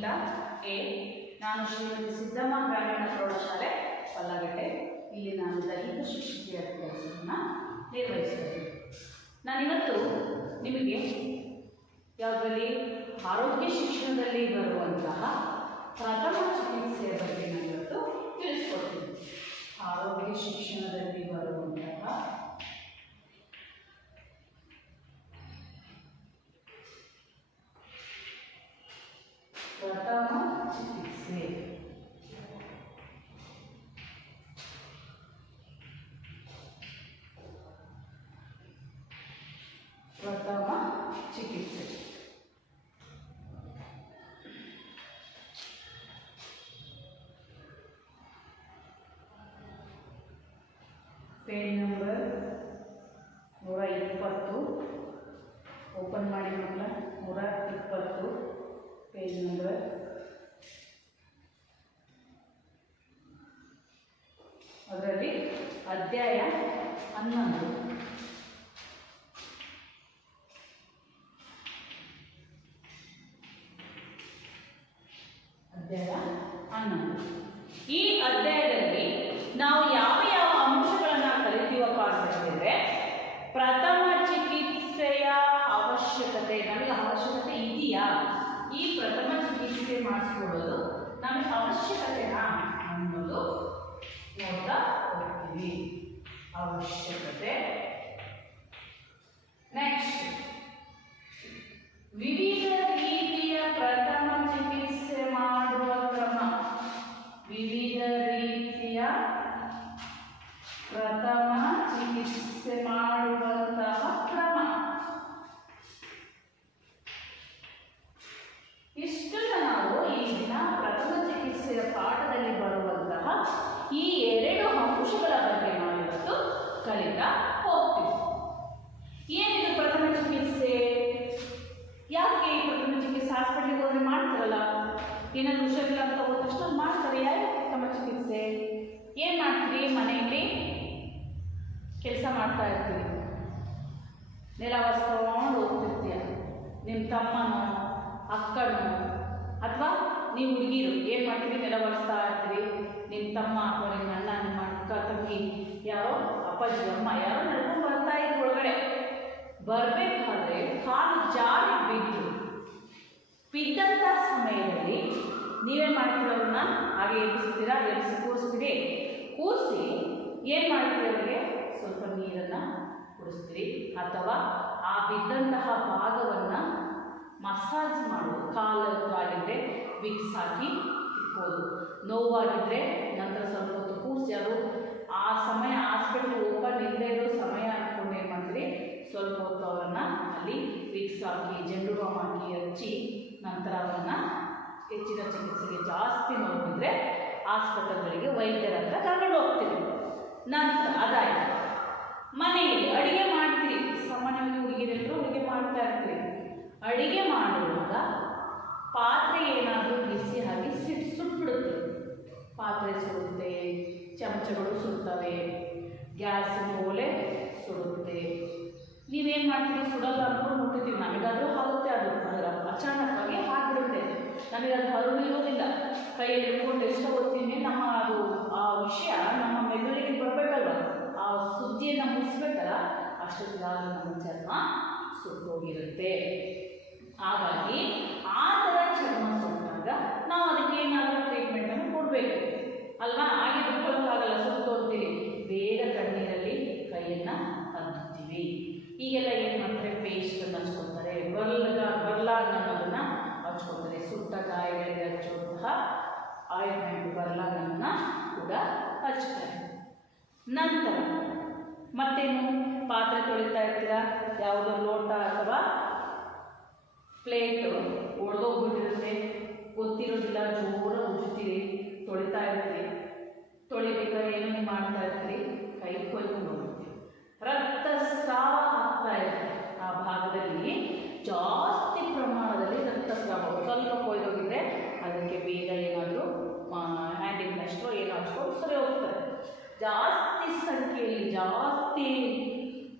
Geetha A. ನಾನು ಶ್ರೀಮತಿ ಸಿದ್ದಮ್ಮ ಗ್ರಾಮೀಣ ಪ್ರೌಢಶಾಲೆ ಪಲ್ಲಗಟ್ಟೆ. ಇಲ್ಲಿ ನಾನು ದೈಹಿಕ ಶಿಕ್ಷಕಿಯ ಕೆಲಸವನ್ನು ನಿರ್ವಹಿಸ್ತೇನೆ. ನಾನಿವತ್ತು ನಿಮಗೆ ಯಾವುದರಲ್ಲಿ ಆರೋಗ್ಯ ಶಿಕ್ಷಣದಲ್ಲಿ ಬರುವಂತಹ ಪ್ರಥಮ ಚಿಕಿತ್ಸೆಯ ಬಗ್ಗೆ ನಾನು ಇವತ್ತು ತಿಳಿಸ್ಕೊಡ್ತೀನಿ. ಆರೋಗ್ಯ ಶಿಕ್ಷಣದಲ್ಲಿ ಬರುವಂತಹ ಪ್ರಥಮ ಚಿಕಿತ್ಸೆ. ಪ್ರಥಮ ಚಿಕಿತ್ಸೆ ಪೇಜ್ ನಂಬರ್ 120 ಓಪನ್ ಮಾಡಿ ಮಕ್ಕಳ. 120 ಪೇಜ್ ನಂಬರ್. ಅದರಲ್ಲಿ ಅಧ್ಯಾಯ 11 ಅಧ್ಯಾಯ 11. ಈ ಅಧ್ಯಾಯದಲ್ಲಿ ನಾವು ಯಾವ ಯಾವ ಅಂಶಗಳನ್ನು ಕಲಿತೀವಪ್ಪ ಅಂತ ಹೇಳಿದ್ರೆ, ಪ್ರಥಮ ಚಿಕಿತ್ಸೆಯ ಅವಶ್ಯಕತೆ. ನಮಗೆ ಅವಶ್ಯಕತೆ ಇದೆಯಾ? ಈ ಪ್ರಥಮ ಚಿಕಿತ್ಸೆ ಮಾಡಿಸ್ಕೊಳ್ಳೋದು ನಮಗೆ ಅವಶ್ಯಕತೆನಾ ಅನ್ನೋದು ನೋಡ್ತಾ ಹೋಗ್ತೀವಿ. ಅವಶ್ಯಕತೆ. ನೆಕ್ಸ್ಟ್, ವಿವಿಧ ರೀತಿಯ ಪ್ರಥಮ ಚಿಕಿತ್ಸೆ ಮಾಡುವ ಕ್ರಮ. ವಿವಿಧ ರೀತಿಯ ಪ್ರಥಮ ಚಿಕಿತ್ಸೆ ಮಾಡುವಂತಹ ಕ್ರಮ. ಇಷ್ಟನ್ನು ನಾವು ಈ ದಿನ ಪ್ರಥಮ ಚಿಕಿತ್ಸೆಯ ಪಾಠದಲ್ಲಿ ಬರುವಂತಹ ಈ ಎರಡು ಅಂಶಗಳ ಬಗ್ಗೆ ನಾವು ಇವತ್ತು ಕಲಿತಾ ಹೋಗ್ತೀವಿ. ಏನಿದು ಪ್ರಥಮ ಚಿಕಿತ್ಸೆ? ಯಾಕೆ ಈ ಪ್ರಥಮ ಚಿಕಿತ್ಸೆ ಹಾಸ್ಪಿಟಲ್ಗೆ ಹೋದ್ರೆ ಮಾಡ್ತಾರಲ್ಲ, ಏನಾದ್ರು ಹುಷಾರಿಲ್ಲ ಅಂತ ಹೋದ ತಕ್ಷಣ ಮಾಡ್ತಾರೆ. ಯಾರು ಪ್ರಥಮ ಚಿಕಿತ್ಸೆ? ಏನು ಮಾಡ್ತೀವಿ? ಮನೆಯಲ್ಲಿ ಕೆಲಸ ಮಾಡ್ತಾ ಇರ್ತೀವಿ, ನೆಲ ಒರೆಸ್ಕೊಂಡು ಹೋಗ್ತಿರ್ತೀಯ. ನಿಮ್ಮ ತಮ್ಮನೋ ಅಕ್ಕನೋ ಅಥವಾ ನೀವು ಹುಡುಗಿರು ಏನು ಮಾಡ್ತೀವಿ? ನೆಲ ಒರೆಸ್ತಾ ಇರ್ತೀವಿ. ನಿಮ್ಮ ತಮ್ಮ ಅಥವಾ ನಿಮ್ಮ ಅಣ್ಣ, ನಿಮ್ಮ ಅಕ್ಕ, ತಂಗಿ, ಯಾರೋ ಅಪ್ಪಾಜಿ, ಅಮ್ಮ ಯಾರೋ ನಡ್ಕೊಂಡು ಬರ್ತಾ ಇದ್ರು. ಒಳಗಡೆ ಬರಬೇಕಾದ್ರೆ ಕಾಲು ಜಾರಿ ಬಿದ್ದಂಥ ಸಮಯದಲ್ಲಿ ನೀವೇನು ಮಾಡ್ತೀರ? ಅವ್ರನ್ನ ಹಾಗೆ ಎಬ್ಬಿಸ್ತೀರಾ, ಎಬ್ಬಿಸಿ ಕೂರಿಸ್ತೀರಿ. ಕೂರಿಸಿ ಏನು ಮಾಡ್ತೀರಿ? ಅವರಿಗೆ ಸ್ವಲ್ಪ ನೀರನ್ನು ಕುಡಿಸ್ತೀರಿ, ಅಥವಾ ಆ ಬಿದ್ದಂತಹ ಭಾಗವನ್ನು ಮಸಾಜ್ ಮಾಡೋದು. ಕಾಲು ಆಗಿದ್ದರೆ ವಿಕ್ಸ್ ಹಾಕಿ ಇಟ್ಬೋದು. ನೋವಾಗಿದ್ದರೆ ನಂತರ ಸ್ವಲ್ಪ ಹೊತ್ತು ಕೂರಿಸಿ, ಅದು ಆ ಸಮಯ ಹಾಸ್ಪಿಟಲ್ ಓಪನ್ ಇಲ್ಲದೇ ಇರೋ ಸಮಯ ಅಂದ್ಕೊಂಡು ಏನು ಮಾಡ್ತೀರಿ? ಸ್ವಲ್ಪ ಹೊತ್ತು ಅವರನ್ನು ಅಲ್ಲಿ ವಿಕ್ಸ್ ಹಾಕಿ, ಜಂಡು ಬಾಮ್ ಹಾಕಿ ಹಚ್ಚಿ, ನಂತರ ಅವರನ್ನು ಹೆಚ್ಚಿನ ಚಿಕಿತ್ಸೆಗೆ ಜಾಸ್ತಿ ನೋವಿದ್ರೆ ಆಸ್ಪತ್ರೆಗಳಿಗೆ ವೈದ್ಯರ ಹತ್ರ ಕರ್ಕೊಂಡು ಹೋಗ್ತೀವಿ. ನಂತರ ಅದಾಯಿತು, ಮನೆಯಲ್ಲಿ ಅಡುಗೆ ಮಾಡ್ತೀರಿ. ಸಾಮಾನ್ಯವಾಗಿ ಹುಡುಗಿರೆಲ್ಲರೂ ಅಡುಗೆ ಮಾಡ್ತಾ ಇರ್ತೀರಿ. ಅಡುಗೆ ಮಾಡುವಾಗ ಪಾತ್ರೆ ಏನಾದರೂ ಬಿಸಿ ಆಗಿ ಸುಟ್ಬಿಡುತ್ತೆ. ಪಾತ್ರೆ ಸುಡುತ್ತೆ, ಚಮಚಗಳು ಸುಡ್ತವೆ, ಗ್ಯಾಸಿನ ಒಲೆ ಸುಡುತ್ತೆ. ನೀವೇನು ಮಾಡ್ತೀವಿ? ಸುಡಲ್ಲ ಅಂದ್ಕೊಂಡು ಮುಟ್ಟಿದ್ದೀವಿ. ನಮಗಾದರೂ ಆಗುತ್ತೆ, ಅದು ಅದರ ಅಚಾನಕ್ಕಾಗಿ ಆಗಿಬಿಡುತ್ತೆ. ನಮಗದು ಹರಿವಿರೋದಿಲ್ಲ. ಕೈಯಲ್ಲಿ ಹಿಡ್ಕೊಂಡು ಎಷ್ಟು ಓದ್ತೀನಿ, ನಮ್ಮ ಅದು ಆ ವಿಷಯ ನಮ್ಮ ಮೆದುಳಿಗೆ ಬರಬೇಕಲ್ವ, ಆ ಸುದ್ದಿಯನ್ನು ಮುಗಿಸ್ಬೇಕಲ್ಲ, ಅಷ್ಟೊತ್ತಿಗಾಗ ನಮ್ಮ ಚರ್ಮ ಸುಟ್ಟೋಗಿರುತ್ತೆ. ಹಾಗಾಗಿ ಆ ಥರ ಚರ್ಮ ಸುಟ್ಟಾಗ ನಾವು ಅದಕ್ಕೆ ಏನಾದರೂ ಟ್ರೀಟ್ಮೆಂಟನ್ನು ಕೊಡಬೇಕು ಅಲ್ವಾ? ಹಾಗೆ ಬಿಟ್ಕೊಳ್ಳೋಕ್ಕಾಗಲ್ಲ, ಸುತ್ತೋಗ್ತೀವಿ. ಬೇಗ ತಣ್ಣೀರಲ್ಲಿ ಕೈಯನ್ನು ಹಚ್ಚುತ್ತೀವಿ. ಈಗೆಲ್ಲ ಏನು ಮಾಡ್ತಾರೆ? ಪೇಸ್ಟನ್ನು ಹಚ್ಕೊಳ್ತಾರೆ, ಬರ್ಲಾಗ್ ಅನ್ನೋದನ್ನು ಹಚ್ಕೊಳ್ತಾರೆ. ಸುಟ್ಟ ಗಾಯಗಳಿಗೆ ಹಚ್ಚುವಂತಹ ಆಯಿಂಟ್ಮೆಂಟ್ ಬರ್ಲಾಗನ್ನು ಕೂಡ ಹಚ್ತಾರೆ. ನಂತರ ಮತ್ತೇನು? ಪಾತ್ರೆ ತೊಳಿತಾ ಇರ್ತೀರಾ, ಯಾವುದೋ ಲೋಟ ಅಥವಾ ಪ್ಲೇಟು ಒಡೆದೋಗ್ಬಿಟ್ಟಿರುತ್ತೆ, ಗೊತ್ತಿರೋದಿಲ್ಲ, ಜೋರಾಗಿ ಉಜ್ಜುತ್ತೀರಿ, ತೊಳಿತಾ ಇರ್ತೀರಿ. ತೊಳಿಬೇಕಾದ್ರೆ ಏನು ಮಾಡ್ತಾ ಇರ್ತೀರಿ? ಕೈ ಕೊಯ್ಕೊಂಡು ಹೋಗ್ತೀವಿ. ರಕ್ತಸ್ರಾವ ಆಗ್ತಾ ಇರುತ್ತೆ. ಆ ಭಾಗದಲ್ಲಿ ಜಾಸ್ತಿ ಪ್ರಮಾಣದಲ್ಲಿ ರಕ್ತಸ್ರಾವ. ಸ್ವಲ್ಪ ಕೊಯ್ದೋಗಿದ್ರೆ ಅದಕ್ಕೆ ಬೇಗ ಏನಾದರೂ ಹ್ಯಾಂಡಿಂಗ್ ಅಷ್ಟೋ ಏನೋ ಹಚ್ಕೊಂಡು ಸರಿ ಹೋಗ್ತಾರೆ. ಜಾಸ್ತಿ ಸಂಖ್ಯೆಯಲ್ಲಿ ಜಾಸ್ತಿ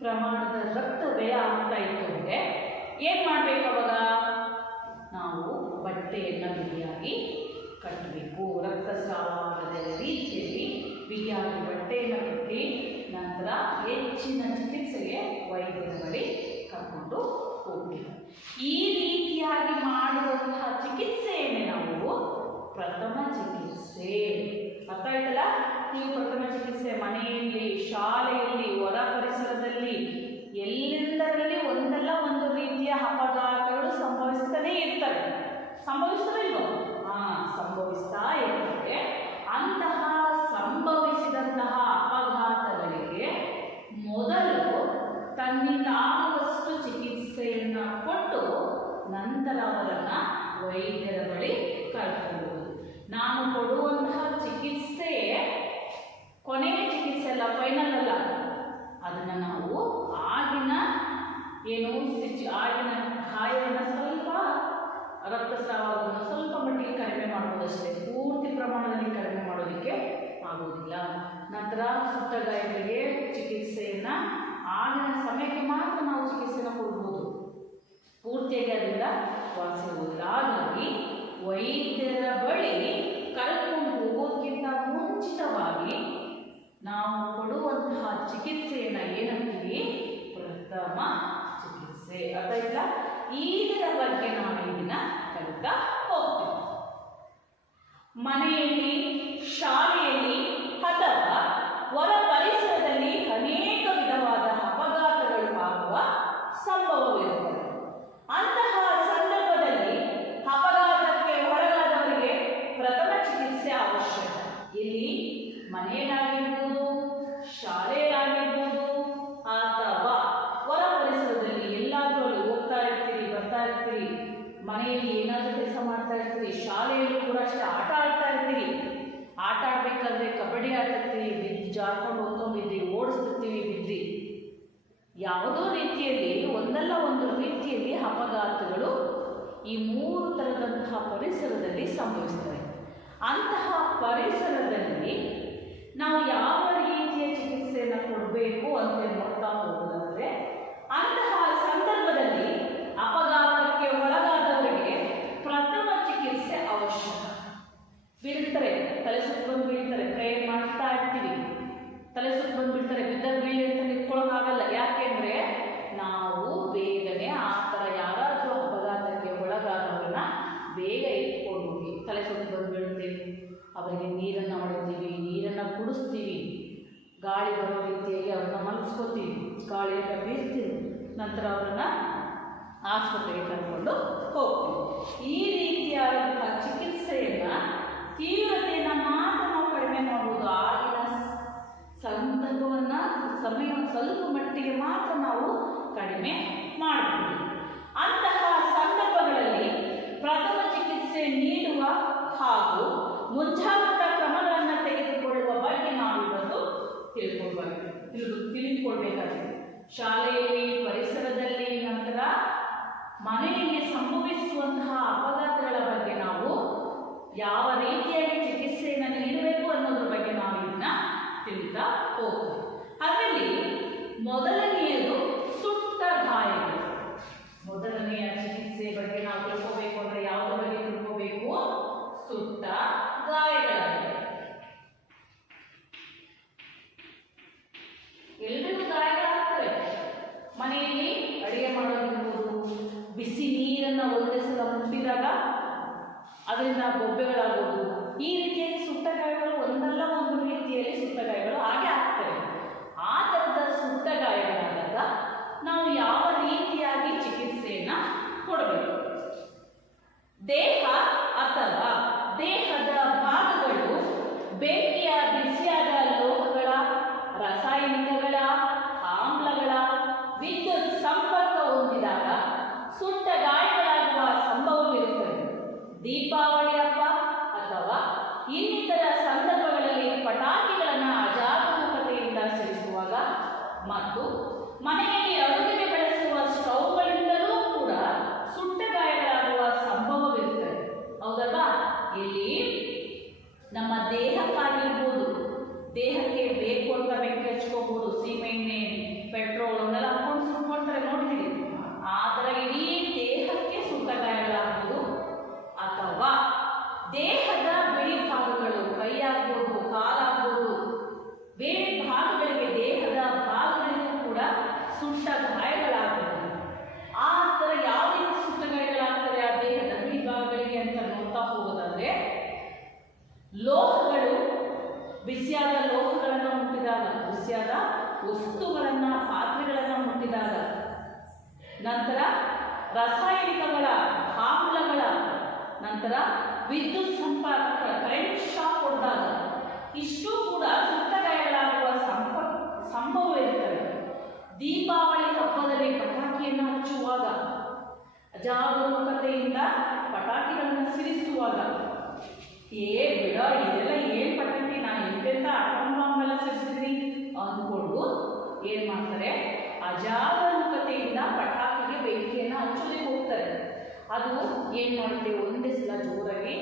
ಪ್ರಮಾಣದ ರಕ್ತ ವ್ಯಯ ಆಗ್ತಾ ಇತ್ತು ಅಂದರೆ ಏನು ಮಾಡಬೇಕು? ಅವಾಗ ನಾವು ಬಟ್ಟೆಯನ್ನು ಬಿಗಿಯಾಗಿ ಕಟ್ಟಬೇಕು. ರಕ್ತಸ್ರಾವ ಆಗದ ರೀತಿಯಲ್ಲಿ ಬಿಗಿಯಾಗಿ ಬಟ್ಟೆಯನ್ನು ಕಟ್ಟಿ ನಂತರ ಹೆಚ್ಚಿನ ಚಿಕಿತ್ಸೆಗೆ ವೈದ್ಯರ ಬಳಿ ಕರ್ಕೊಂಡು ಹೋಗ್ಬೇಕು. ಈ ರೀತಿಯಾಗಿ ಮಾಡುವಂತಹ ಚಿಕಿತ್ಸೆಯನ್ನೇ ನಾವು ಪ್ರಥಮ ಚಿಕಿತ್ಸೆ. ಅರ್ಥ ಆಯ್ತಲ್ಲ? ನೀವು ಪ್ರಥಮ ಚಿಕಿತ್ಸೆ ಮನೆಯಲ್ಲಿ, ಶಾಲೆಯಲ್ಲಿ, ಹೊರ ಪರಿಸರದಲ್ಲಿ ಎಲ್ಲೆಂದರಲ್ಲಿ ಒಂದಲ್ಲ ಒಂದು ರೀತಿಯ ಅಪಘಾತಗಳು ಸಂಭವಿಸ್ತಾನೇ ಇರ್ತವೆ. ಸಂಭವಿಸ್ತವೆ ಇಲ್ವೋ? ಸಂಭವಿಸ್ತಾ ಇರ್ತವೆ. ಅಂತಹ ಸಂಭವಿಸಿದಂತಹ ಅಪಘಾತಗಳಿಗೆ ಮೊದಲು ತನ್ನಿಂದಾಗುವಷ್ಟು ಚಿಕಿತ್ಸೆಯನ್ನು ಕೊಟ್ಟು ನಂತರ ಅವರನ್ನು ವೈದ್ಯರ ಬಳಿ ಕರ್ಕೊಳ್ಳುವುದು. ನಾನು ಕೊಡುವಂತಹ ಚಿಕಿತ್ಸೆ ಕೊನೆಯ ಚಿಕಿತ್ಸೆ ಅಲ್ಲ, ಫೈನಲ್ ಅಲ್ಲ. ಅದನ್ನು ನಾವು ಆಗಿನ ಆಗಿನ ಗಾಯವನ್ನು ಸ್ವಲ್ಪ ರಕ್ತಸ್ರಾವವನ್ನು ಸ್ವಲ್ಪ ಮಟ್ಟಿಗೆ ಕಡಿಮೆ ಮಾಡುವುದಷ್ಟೇ, ಪೂರ್ತಿ ಪ್ರಮಾಣದಲ್ಲಿ ಕಡಿಮೆ ಮಾಡೋದಕ್ಕೆ ಆಗುವುದಿಲ್ಲ. ನಂತರ ಸುಟ್ಟ ಗಾಯಗಳಿಗೆ ಚಿಕಿತ್ಸೆಯನ್ನು ಆಗಿನ ಸಮಯಕ್ಕೆ ಮಾತ್ರ ನಾವು ಚಿಕಿತ್ಸೆಯನ್ನು ಕೊಡ್ಬೋದು, ಪೂರ್ತಿಯಾಗಿ ಅದರಿಂದ ವಾಸಿಸುವುದಿಲ್ಲ. ಹಾಗಾಗಿ ವೈದ್ಯರ ಬಳಿ ಕರ್ಕೊಂಡು ಹೋಗೋದಕ್ಕಿಂತ ಮುಂಚಿತವಾಗಿ ನಾವು ಕೊಡುವಂತಹ ಚಿಕಿತ್ಸೆಯನ್ನು ಏನಂತೀವಿ? ಪ್ರಥಮ ಚಿಕಿತ್ಸೆ. ಅರ್ಥ ಇಲ್ಲ? ಇದರ ಬಗ್ಗೆ ನಾವು ಇದನ್ನ ಕಲಿತಾ ಹೋಗ್ತೀವಿ. ಮನೆಯಲ್ಲಿ, ಶಾಲೆಯಲ್ಲಿ ಅಥವಾ ಹೊರ ಪರಿಸರದಲ್ಲಿ ಅನೇಕ ವಿಧವಾದ ಅಪಘಾತಗಳು ಆಗುವ ಸಂಭವವಿರುತ್ತದೆ. ಅಂತಹ ಸಂದರ್ಭದಲ್ಲಿ ಅಪಘಾತಕ್ಕೆ ಒಳಗಾದವರಿಗೆ ಪ್ರಥಮ ಚಿಕಿತ್ಸೆ ಅವಶ್ಯಕ. ಇಲ್ಲಿ ಮನೆಯಲ್ಲಾಗಿರ್ಬೋದು, ಶಾಲೆಯಲ್ಲಾಗಿರ್ಬೋದು ಅಥವಾ ಹೊರ ಪರಿಸರದಲ್ಲಿ ಎಲ್ಲಾದರೂ ಅಲ್ಲಿ ಹೋಗ್ತಾ ಇರ್ತೀರಿ, ಬರ್ತಾ ಇರ್ತೀರಿ, ಮನೆಯಲ್ಲಿ ಏನಾದರೂ ಕೆಲಸ ಮಾಡ್ತಾ ಇರ್ತೀರಿ, ಶಾಲೆಯಲ್ಲಿ ಕೂಡ ಅಷ್ಟೇ ಆಟ ಆಡ್ತಾ ಇರ್ತೀರಿ. ಆಟ ಆಡಬೇಕಾದ್ರೆ ಕಬಡ್ಡಿ ಆಡ್ತಿರ್ತೀವಿ, ಬಿದ್ದು ಜಾರ್ಕೊಂಡು ಹೋಗ್ಕೊಂಡಿದ್ರಿ, ಓಡಿಸ್ತಿರ್ತೀವಿ, ಬಿದ್ರಿ. ಯಾವುದೋ ರೀತಿಯಲ್ಲಿ ಒಂದಲ್ಲ ಒಂದು ರೀತಿಯಲ್ಲಿ ಅಪಘಾತಗಳು ಈ ಮೂರು ಥರದಂತಹ ಪರಿಸರದಲ್ಲಿ ಸಂಭವಿಸ್ತವೆ. ಅಂತಹ ಪರಿಸರದಲ್ಲಿ ನಾವು ಯಾವ ರೀತಿಯ ಚಿಕಿತ್ಸೆಯನ್ನು ಕೊಡಬೇಕು ಅಂತ ನೋಡ್ತಾ ಹೋಗೋದಾದರೆ, ಅಂತಹ ಸಂದರ್ಭದಲ್ಲಿ ಅಪಘಾತಕ್ಕೆ ಒಳಗಾದವರಿಗೆ ಪ್ರಥಮ ಚಿಕಿತ್ಸೆ ಅವಶ್ಯಕ. ಬೀಳ್ತಾರೆ, ತಲೆ ಸುತ್ತ ಬಂದು ಬೀಳ್ತಾರೆ, ಪ್ರೇಯರ್ ಮಾಡ್ತಾ ಇರ್ತೀವಿ, ತಲೆ ಸುತ್ತ ಬಂದು ಬಿಡ್ತಾರೆ, ಬಿದ್ದಾಗ ಬೀಳಿ ಅಂತ ನಿಂತ್ಕೊಳ್ಳೋಕ್ಕಾಗಲ್ಲ. ಯಾಕೆಂದರೆ ನಾವು ಬೇಗನೆ ಆ ಥರ ಯಾರಾದರೂ ಅಪಘಾತಕ್ಕೆ ಒಳಗಾದವ್ರನ್ನ ಬೇಗ ಇಟ್ಕೊಂಡು ಹೋಗಿ ತಲೆ ಸುತ್ತ ಬಂದು ಬೀಳ್ತೀವಿ, ಅವರಿಗೆ ನೀರನ್ನು ಹೊಡಿತೀವಿ, ನೀರನ್ನು ಕುಡಿಸ್ತೀವಿ, ಗಾಳಿ ಬರೋ ರೀತಿಯಾಗಿ ಅವ್ರನ್ನ ಮಲಗಿಸ್ಕೋತೀವಿ, ಗಾಳಿಯನ್ನು ಬೀರ್ತೀವಿ, ನಂತರ ಅವರನ್ನು ಆಸ್ಪತ್ರೆಗೆ ಕರ್ಕೊಂಡು ಹೋಗ್ತೀವಿ. ಈ ರೀತಿಯಾದಂತಹ ಚಿಕಿತ್ಸೆಯನ್ನು ತೀವ್ರತೆಯನ್ನು ಮಾತ್ರ ನಾವು ಕಡಿಮೆ ಮಾಡ್ಬೋದು. ಆಗಿನ ಸಂದರ್ಭವನ್ನು ಸಮಯ ಸ್ವಲ್ಪ ಮಟ್ಟಿಗೆ ಮಾತ್ರ ನಾವು ಕಡಿಮೆ ಮಾಡಬಹುದು. ಅಂತಹ ಸಂದರ್ಭಗಳಲ್ಲಿ ಪ್ರಥಮ ಚಿಕಿತ್ಸೆ ನೀಡುವ ಹಾಗೂ ಮುಂಜಾಗ್ರತಾ ಕ್ರಮಗಳನ್ನು ತೆಗೆದುಕೊಳ್ಳುವ ಬಗ್ಗೆ ನಾವು ಇವತ್ತು ತಿಳಿದುಕೊಳ್ಬೇಕಾಗಿದೆ. ಶಾಲೆಯಲ್ಲಿ, ಪರಿಸರದಲ್ಲಿ, ನಂತರ ಮನೆಯಲ್ಲಿ ಸಂಭವಿಸುವಂತಹ ಅಪಘಾತಗಳ ಬಗ್ಗೆ ನಾವು ಯಾವ ರೀತಿಯಾಗಿ ಚಿಕಿತ್ಸೆಯನ್ನು ನೀಡಬೇಕು ಅನ್ನೋದ್ರ ಬಗ್ಗೆ ನಾವು ಇದನ್ನ ತಿಳಿತಾ ಹೋಗ್ತೀವಿ. ಅದರಲ್ಲಿ ಮೊದಲನೆಯದು ಸುಟ್ಟ ಗಾಯಗಳು. ಮೊದಲನೆಯ ಚಿಕಿತ್ಸೆ ಬಗ್ಗೆ ನಾವು ತಿಳ್ಕೋಬೇಕು ಅಂದರೆ ಯಾವುದ್ರ ಬಗ್ಗೆ ತಿಳ್ಕೋಬೇಕು? ಸುಟ್ಟ ಗಾಯಗಳ ಬಗ್ಗೆ. ಎಲ್ಲರಿಗೂ ಗಾಯಗಳಾಗ್ತವೆ. ಮನೆಯಲ್ಲಿ ಅಡುಗೆ ಮಾಡೋದಿರ್ಬೋದು, ಬಿಸಿ ನೀರನ್ನು ಒಂದೇ ಸಲ ಮುಟ್ಟಿದಾಗ ಅದರಿಂದ ಬೊಬ್ಬೆಗಳಾಗೋದು, ಈ ರೀತಿಯಾಗಿ ಸುಟ್ಟ ಗಾಯಗಳು ಒಂದಲ್ಲ ಒಂದು ರೀತಿಯಲ್ಲಿ ಸುಟ್ಟ ಗಾಯಗಳು ಹಾಗೆ ಆಗ್ತವೆ. ಆ ಥರದ ಸುಟ್ಟ ಗಾಯಗಳಾದಾಗ ನಾವು ಯಾವ ರೀತಿಯಾಗಿ ಚಿಕಿತ್ಸೆಯನ್ನು ಕೊಡಬೇಕು? ದೇಹ ಅಥವಾ ದೇಹದ ಭಾಗಗಳು ಬೆಂಕಿಯ ಬಿಸಿಯಾದ ಲೋಹಗಳ, ರಾಸಾಯನಿಕಗಳ, ಆಮ್ಲಗಳ ವಿದ್ಯುತ್ ಸಂಪರ್ಕ ಹೊಂದಿದಾಗ ಸುಟ್ಟ ಗಾಯಗಳಾಗುವ ಸಂಭವವಿರುತ್ತದೆ. ದೀಪಾವಳಿ ಹಬ್ಬ ಅಥವಾ ಇನ್ನಿತರ ಸಂದರ್ಭಗಳಲ್ಲಿ ಪಟಾಕಿಗಳನ್ನು ಅಜಾಗರೂಕತೆಯಿಂದ ಸಿಡಿಸುವಾಗ ಮತ್ತು ಮನೆಯಲ್ಲಿ ಅಡುಗೆ ಬಳಸುವ ಸ್ಟೌವ್ಗಳಿಂದಲೂ ಕೂಡ ಸುಟ್ಟ ಗಾಯಗಳಾಗುವ ಸಂಭವವಿರುತ್ತದೆ. ಹೌದಲ್ವಾ? ಇಲ್ಲಿ ನಮ್ಮ ದೇಹಕ್ಕಾಗಿರ್ಬೋದು, ದೇಹಕ್ಕೆ ಬೇಕು ಅಂತ ಬೆಂಕಿ ಹಚ್ಕೋಬಹುದು, ಸೀಮೆಎಣ್ಣೆ, ಪೆಟ್ರೋಲ್ ಅವನ್ನೆಲ್ಲ ಹಾಕೊಂಡು ಸುಟ್ಕೊಳ್ತಾರೆ, ನೋಡಿದ್ದೀವಿ. ಆ ಥರ ಇಡೀ ದೇಹಕ್ಕೆ ಸುಟ್ಟ ಗಾಯಗಳಾಗುವುದು. ಬಿಸಿಯಾದ ಲೋಹಗಳನ್ನು ಮುಟ್ಟಿದಾಗ, ಬಿಸಿಯಾದ ವಸ್ತುಗಳನ್ನು, ಪಾತ್ರೆಗಳನ್ನು ಮುಟ್ಟಿದಾಗ, ನಂತರ ರಾಸಾಯನಿಕಗಳ, ಆಮ್ಲಗಳ, ನಂತರ ವಿದ್ಯುತ್ ಸಂಪರ್ಕ, ಕರೆಂಟ್ ಶಾಕ್ ಹೊಡೆದಾಗ ಇಷ್ಟು ಕೂಡ ಸುಟ್ಟ ಗಾಯಗಳಾಗುವ ಸಂಭವ ಇರುತ್ತವೆ. ದೀಪಾವಳಿ ಹಬ್ಬದಲ್ಲಿ ಪಟಾಕಿಯನ್ನು ಹಚ್ಚುವಾಗ, ಅಜಾಗರೂಕತೆಯಿಂದ ಪಟಾಕಿಗಳನ್ನು ಸಿಡಿಸುವಾಗ, ಬಿಡ ಇದೆಲ್ಲ ಏನು ಪಟಾಕಿ, ನಾನು ಎಂತೆಂಥ ಅಟಮ್ ಬಾಂಬ್ ಎಲ್ಲ ಸಿಡಿಸಿದ್ದೀನಿ ಅಂದ್ಕೊಂಡು ಏನು ಮಾಡ್ತಾರೆ, ಅಜಾಗರೂಕತೆಯಿಂದ ಪಟಾಕಿಗೆ ಬೆಂಕಿಯನ್ನು ಹಚ್ಚೋದಕ್ಕೆ ಹೋಗ್ತಾರೆ. ಅದು ಏನು ಮಾಡುತ್ತೆ, ಒಂದೇ ಸಲ ಜೋರಾಗಿ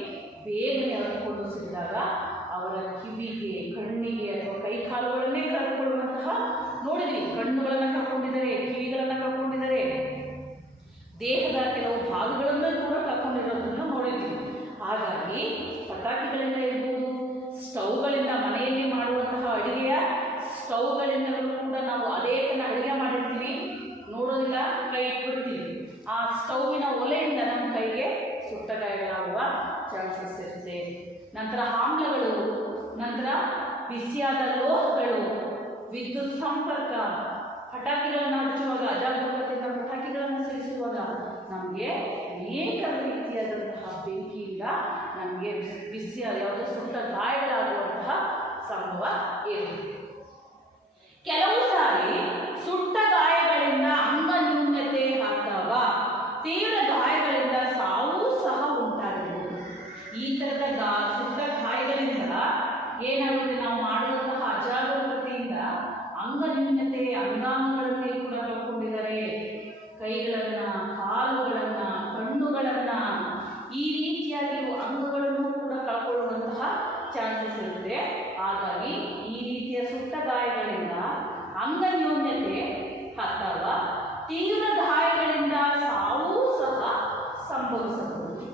ಬೇಗನೆ ಹತ್ಕೊಂಡು ಸಿಡಿದಾಗ ಅವರ ಕಿವಿಗೆ, ಕಣ್ಣಿಗೆ ಅಥವಾ ಕೈ ಕಾಲುಗಳನ್ನೇ ಕಳ್ಕೊಳ್ಳುವಂತಹ ನೋಡಿದ್ವಿ. ಕಣ್ಣುಗಳನ್ನು ಕಳ್ಕೊಂಡಿದ್ದಾರೆ, ಕಿವಿಗಳನ್ನು ಕಳ್ಕೊಂಡಿದ್ದಾರೆ, ದೇಹದ ಕೆಲವು ಭಾಗಗಳನ್ನು ಕೂಡ ಕಳ್ಕೊಂಡಿರೋದನ್ನು ನೋಡಿದ್ವಿ. ಹಾಗಾಗಿ ಪಟಾಕಿಗಳಿಂದ ಇರ್ಬೋದು, ಸ್ಟವ್ಗಳಿಂದ, ಮನೆಯಲ್ಲಿ ಮಾಡುವಂತಹ ಅಡುಗೆಯ ಸ್ಟವ್ಗಳಿಂದಲೂ ಕೂಡ ನಾವು ಅದೇ ಥರ ಅಡುಗೆ ಮಾಡಿರ್ತೀವಿ, ನೋಡೋದಿಲ್ಲ, ಕೈ ಇಟ್ಬಿಡ್ತೀವಿ. ಆ ಸ್ಟವ್ವಿನ ಒಲೆಯಿಂದ ನಮ್ಮ ಕೈಗೆ ಸುಟ್ಟ ಗಾಯಗಳಾಗುವ ಚಾನ್ಸಸ್ ಇರುತ್ತೆ. ನಂತರ ಆಮ್ಲಗಳು, ನಂತರ ಬಿಸಿಯಾದ ಲೋಹಗಳು, ವಿದ್ಯುತ್ ಸಂಪರ್ಕ, ಪಟಾಕಿಗಳನ್ನು ಹಚ್ಚುವಾಗ, ಅಜಾಗರೂಕತೆಯಿಂದ ಪಟಾಕಿಗಳನ್ನು ಸಿಡಿಸುವಾಗ ನಮಗೆ ಅನೇಕ ರೀತಿಯಾದಂತಹ ಬೆಂಕಿಯಿಂದ ನಮಗೆ ಬಿಸಿಯಾದ ಯಾವುದೋ ಸುಟ್ಟ ಗಾಯಗಳಾಗುವಂತಹ ಸಂಭವ ಇರುತ್ತೆ. ಕೆಲವು ಸಾರಿ ಸುಟ್ಟ ಗಾಯಗಳಿಂದ ಅಂಗನ್ಯೂನ್ಯತೆ ಅಥವಾ ತೀವ್ರ ಗಾಯಗಳಿಂದ ಸಾವು ಸಹ ಉಂಟಾಗಬಹುದು. ಈ ಥರದ ಸುಟ್ಟ ಗಾಯಗಳಿಂದ ಏನಾಗುತ್ತೆ, ನಾವು ಮಾಡುವಂತಹ ಅಜಾಗರೂಕತೆಯಿಂದ ಅಂಗನ್ಯೂನ್ಯತೆ, ಅಂಗಾಂಗಗಳನ್ನೇ ಕೂಡ ಕಳ್ಕೊಂಡಿದ್ದಾರೆ. ಕೈಗಳನ್ನು, ಕಾಲುಗಳನ್ನು, ಕಣ್ಣುಗಳನ್ನು, ಈ ರೀತಿಯಾಗಿ ಅಂಗಗಳನ್ನು ಕೂಡ ಕಳ್ಕೊಳ್ಳುವಂತಹ ಚಾನ್ಸಸ್ ಇರುತ್ತೆ. ಹಾಗಾಗಿ ಈ ರೀತಿಯ ಸುಟ್ಟ ಗಾಯಗಳಿಂದ ಅಂಗನ್ಯೂನ್ಯತೆ ಅಥವಾ ತೀವ್ರ ಗಾಯಗಳಿಂದ ಸಾವು ಸಹ ಸಂಭವಿಸಬಹುದು.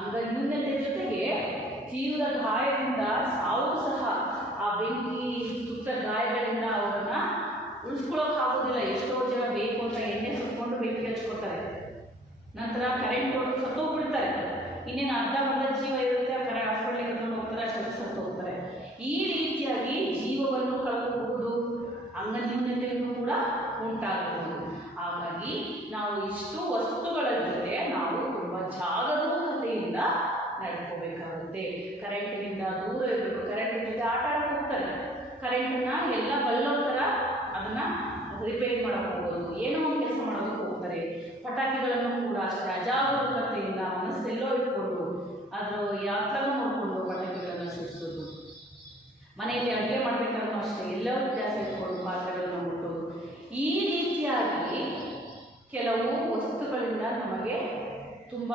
ಅಂಗನ್ಯೂನ್ಯತೆ ಜೊತೆಗೆ ತೀವ್ರ ಗಾಯದಿಂದ ಸಾವು ಸಹ, ಆ ಬೆಂಕಿ ಸುಟ್ಟ ಗಾಯಗಳಿಂದ ಅವರನ್ನ ಉಳಿಸ್ಕೊಳ್ಳೋಕ್ಕಾಗೋದಿಲ್ಲ. ಎಷ್ಟೋ ಜನ ಬೇಕು ಅಂತ ಎಣ್ಣೆ ಸುಟ್ಕೊಂಡು ಬೆಂಕಿ ಹಚ್ಕೊತಾರೆ, ನಂತರ ಕರೆಂಟ್ ಕೊಟ್ಟು ಸತ್ತೋಗ್ಬಿಡ್ತಾರೆ. ಇನ್ನೇನು ಅರ್ಧ ಜೀವ ಇರುತ್ತೆ, ಹಾಸ್ಪಿಟ್ಲಿಗೆ ಕರ್ಕೊಂಡು ಹೋಗ್ತಾರೆ, ಅಷ್ಟೊಂದು ಸತ್ತೋಗ್ತಾರೆ. ಈ ರೀತಿಯಾಗಿ ಜೀವವನ್ನು ಕಳ್ಕೋಬಹುದು, ಅಂಗನ್ಯೂನ್ಯತೆಯನ್ನು ಕೂಡ ಉಂಟಾಗಬಹುದು. ಹಾಗಾಗಿ ನಾವು ಇಷ್ಟು ವಸ್ತುಗಳ ಜೊತೆ ನಾವು ತುಂಬ ಜಾಗರೂಕತೆಯಿಂದ ನಡ್ಕೋಬೇಕಾಗುತ್ತೆ. ಕರೆಂಟಿನಿಂದ ದೂರ ಇರಬೇಕು. ಕರೆಂಟ್ ಜೊತೆ ಆಟ ಆಡಕ್ಕೆ ಹೋಗ್ತಾರೆ, ಕರೆಂಟನ್ನು ಎಲ್ಲ ಬಲ್ಲೋ ಥರ ಅದನ್ನು ರಿಪೇರಿ ಮಾಡೋಕ್ಕೆ ಹೋಗೋದು, ಏನೋ ಒಂದು ಕೆಲಸ ಮಾಡೋದಕ್ಕೆ ಹೋಗ್ತಾರೆ. ಪಟಾಕಿಗಳನ್ನು ಕೂಡ ಅಷ್ಟೇ ಅಜಾಗರೂಕತೆಯಿಂದ ಮನಸ್ಸೆಲ್ಲೋ ಇಟ್ಕೊಂಡು ಅದರ ಯಾತ್ರ ನೋಡಿಕೊಂಡು ಪಟಾಕಿಗಳನ್ನು ಸಿಡಿಸೋದು. ಮನೆಯಲ್ಲಿ ಅಡುಗೆ ಮಾಡಬೇಕಾದ್ರೂ ಅಷ್ಟೇ ಎಲ್ಲವೂ ವ್ಯಾಸ ಇಟ್ಕೊಂಡು ಪಾತ್ರೆಗಳನ್ನು ಮುಟ್ಟೋದು. ಈ ರೀತಿಯಾಗಿ ಕೆಲವು ವಸ್ತುಗಳಿಂದ ನಮಗೆ ತುಂಬ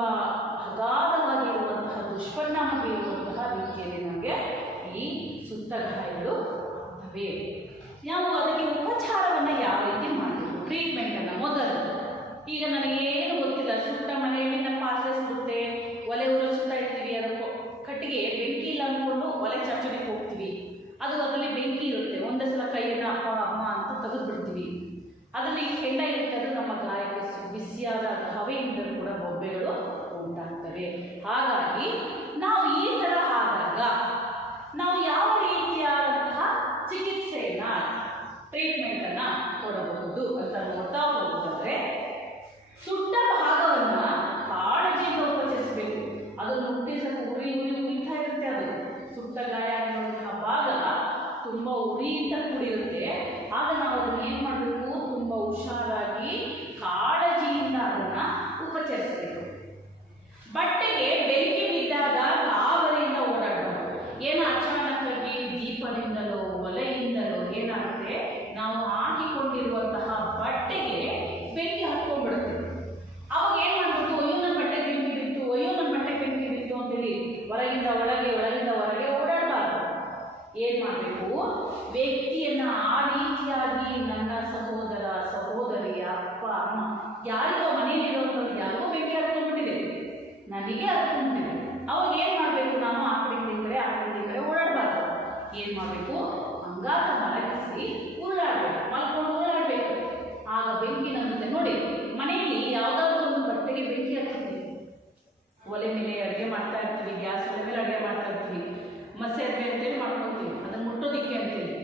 ಅಗಾಧವಾಗಿರುವಂತಹ ದುಷ್ಪರಿಣಾಮ ಬೀರುವಂತಹ ರೀತಿಯಲ್ಲಿ ನಮಗೆ ಈ ಸುಟ್ಟ ಗಾಯಗಳು ಆಗ್ತವೆ. ನಾವು ಅದಕ್ಕೆ ಉಪಚಾರವನ್ನು ಯಾವ ರೀತಿ ಮಾಡಬೇಕು, ಟ್ರೀಟ್ಮೆಂಟನ್ನು ಮೊದಲು. ಈಗ ನನಗೇನು ಗೊತ್ತಿಲ್ಲ, ಸುಟ್ಟ ಮನೆಯಲ್ಲಿ ನಮ್ಮ ಪಾತ್ರೆ ಸುಡುತ್ತೆ, ಒಲೆ ಉರಿಸ್ತಾ ಇರ್ತೀವಿ, ಅದಕ್ಕೆ ಕಟ್ಟಿಗೆ ಬೆಂಕಿ ಇಲ್ಲ ಅಂದ್ಕೊಂಡು ಒಲೆ ಚಾಚೋದಕ್ಕೆ ಹೋಗ್ತೀವಿ, ಅದರಲ್ಲಿ ಬೆಂಕಿ ಇರುತ್ತೆ. ಒಂದೇ ಸಲ ಕೈಯನ್ನು ಅಪ್ಪ ಅಮ್ಮ ಅಂತ ತೆಗೆದು ಬಿಡ್ತೀವಿ, ಅದರಲ್ಲಿ ಕೆಂಡ ಇರುತ್ತೆ, ಅದು ನಮ್ಮ ಗಾಯಕ್ಕೆ ಬಿಸಿಯಾದ ಹವೆಯಿಂದ ಕೂಡ ಬೊಬ್ಬೆಗಳು ಉಂಟಾಗ್ತವೆ. ಹಾಗಾಗಿ ನಾವು ಈ ಥರ ಆದಾಗ ನಾವು ಯಾವ ರೀತಿಯಾದಂತಹ ಚಿಕಿತ್ಸೆಯನ್ನು, ಟ್ರೀಟ್ಮೆಂಟನ್ನು ಕೊಡಬಹುದು ಅಂತ ನೋಡ್ತಾ ಹೋಗೋದಾದ್ರೆ, ಸುಟ್ಟ ಭಾಗವನ್ನು ಕಾಳಜಿಯಿಂದ ಉಪಚರಿಸಬೇಕು. ಅದು ಮುಟ್ಟಿಸಲು ಉರಿತಾ ಇರುತ್ತೆ. ಅದು ಸುಟ್ಟ ಗಾಯ ಆಗಿರುವಂತಹ ಭಾಗ ತುಂಬ ಉರಿಯಿಂದ ಕೂಡಿರುತ್ತೆ. ಆಗ ನಾವು ಅದನ್ನು ಏನು ಮಾಡಬೇಕು, ತುಂಬ ಹುಷಾರಾಗಿ ಕಾಳಜಿಯಿಂದ ಅದನ್ನು ಉಪಚರಿಸಬೇಕು. ಬಟ್ಟೆಗೆ ಬೆಂಕಿ ಬಿದ್ದಾಗ ಕಾವಲಿಯಿಂದ ಓಡಾಡಬೇಕು. ಏನು ಅಚಾನಕ್ಕಾಗಿ ದೀಪದಿಂದಲೋ ಒಲೆಯಿಂದಲೋ ಏನಾಗುತ್ತೆ, ನಾವು ಹಾಕಿಕೊಂಡಿರುವಂತಹ ಬಟ್ಟೆಗೆ ಬೆಂಕಿ ಹತ್ಕೊಂಡ್ಬಿಡುತ್ತೆ. ಅವಾಗ ಏನು ಮಾಡಬೇಕು, ಅಯ್ಯೋ ನನ್ನ ಬಟ್ಟೆ ಬೆಂಕಿ ಬಿತ್ತು, ಅಯ್ಯೋ ನನ್ನ ಬಟ್ಟೆ ಬೆಂಕಿ ಬಿತ್ತು ಅಂತೇಳಿ ಹೊರಗಿಂದ ಒಳಗೆ, ಒಳಗಿಂದ ಹೊರಗೆ ಓಡಾಡಬಾರ್ದು. ಏನು ಮಾಡಬೇಕು, ವ್ಯಕ್ತಿಯನ್ನು ಆ ರೀತಿಯಾಗಿ ನನ್ನ ಸಹೋದರ, ಸಹೋದರಿ, ಅಪ್ಪ, ಅಮ್ಮ, ಯಾರಿಗೋ ಮನೆಯಲ್ಲಿರೋಂಥದ್ದು ಯಾರಿಗೋ ಬೆಂಕಿ ಹತ್ಕೊಂಡ್ಬಿಟ್ಟಿದೆ, ನನಗೆ ಹತ್ಕೊಂಡ್ಬಿಟ್ಟಿದೆ. ಅವಾಗ ಏನು ಮಾಡಬೇಕು, ನಾನು ಆ ಕಡೆ ಓಡಾಡಬಾರ್ದು. ಏನು ಮಾಡಬೇಕು, ಅಂಗಾತ ಮಲಗಿಸಿ ಉರುಳಾಡಬೇಕು, ಮಲ್ಕೊಂಡು ಉರುಳಾಡಬೇಕು. ಆಗ ಬೆಂಕಿ ನಂಬುತ್ತೆ. ನೋಡಿ, ಮನೆಯಲ್ಲಿ ಯಾವುದಾದ್ರೂ ಒಂದು ಬಟ್ಟೆಗೆ ಬೆಂಕಿ ಹತ್ತೀವಿ, ಒಲೆ ಮೇಲೆ ಅಡುಗೆ ಮಾಡ್ತಾ ಇರ್ತೀವಿ, ಗ್ಯಾಸ್ ಒಲೆ ಮೇಲೆ ಅಡುಗೆ ಮಾಡ್ತಾ ಇರ್ತೀವಿ, ಮಸೆರ್ಗೆ ಅಂತೇಳಿ ಮಾಡ್ಕೊತೀವಿ, ಅದನ್ನು ಮುಟ್ಟೋದಿಕ್ಕೆ ಅಂತೇಳಿ.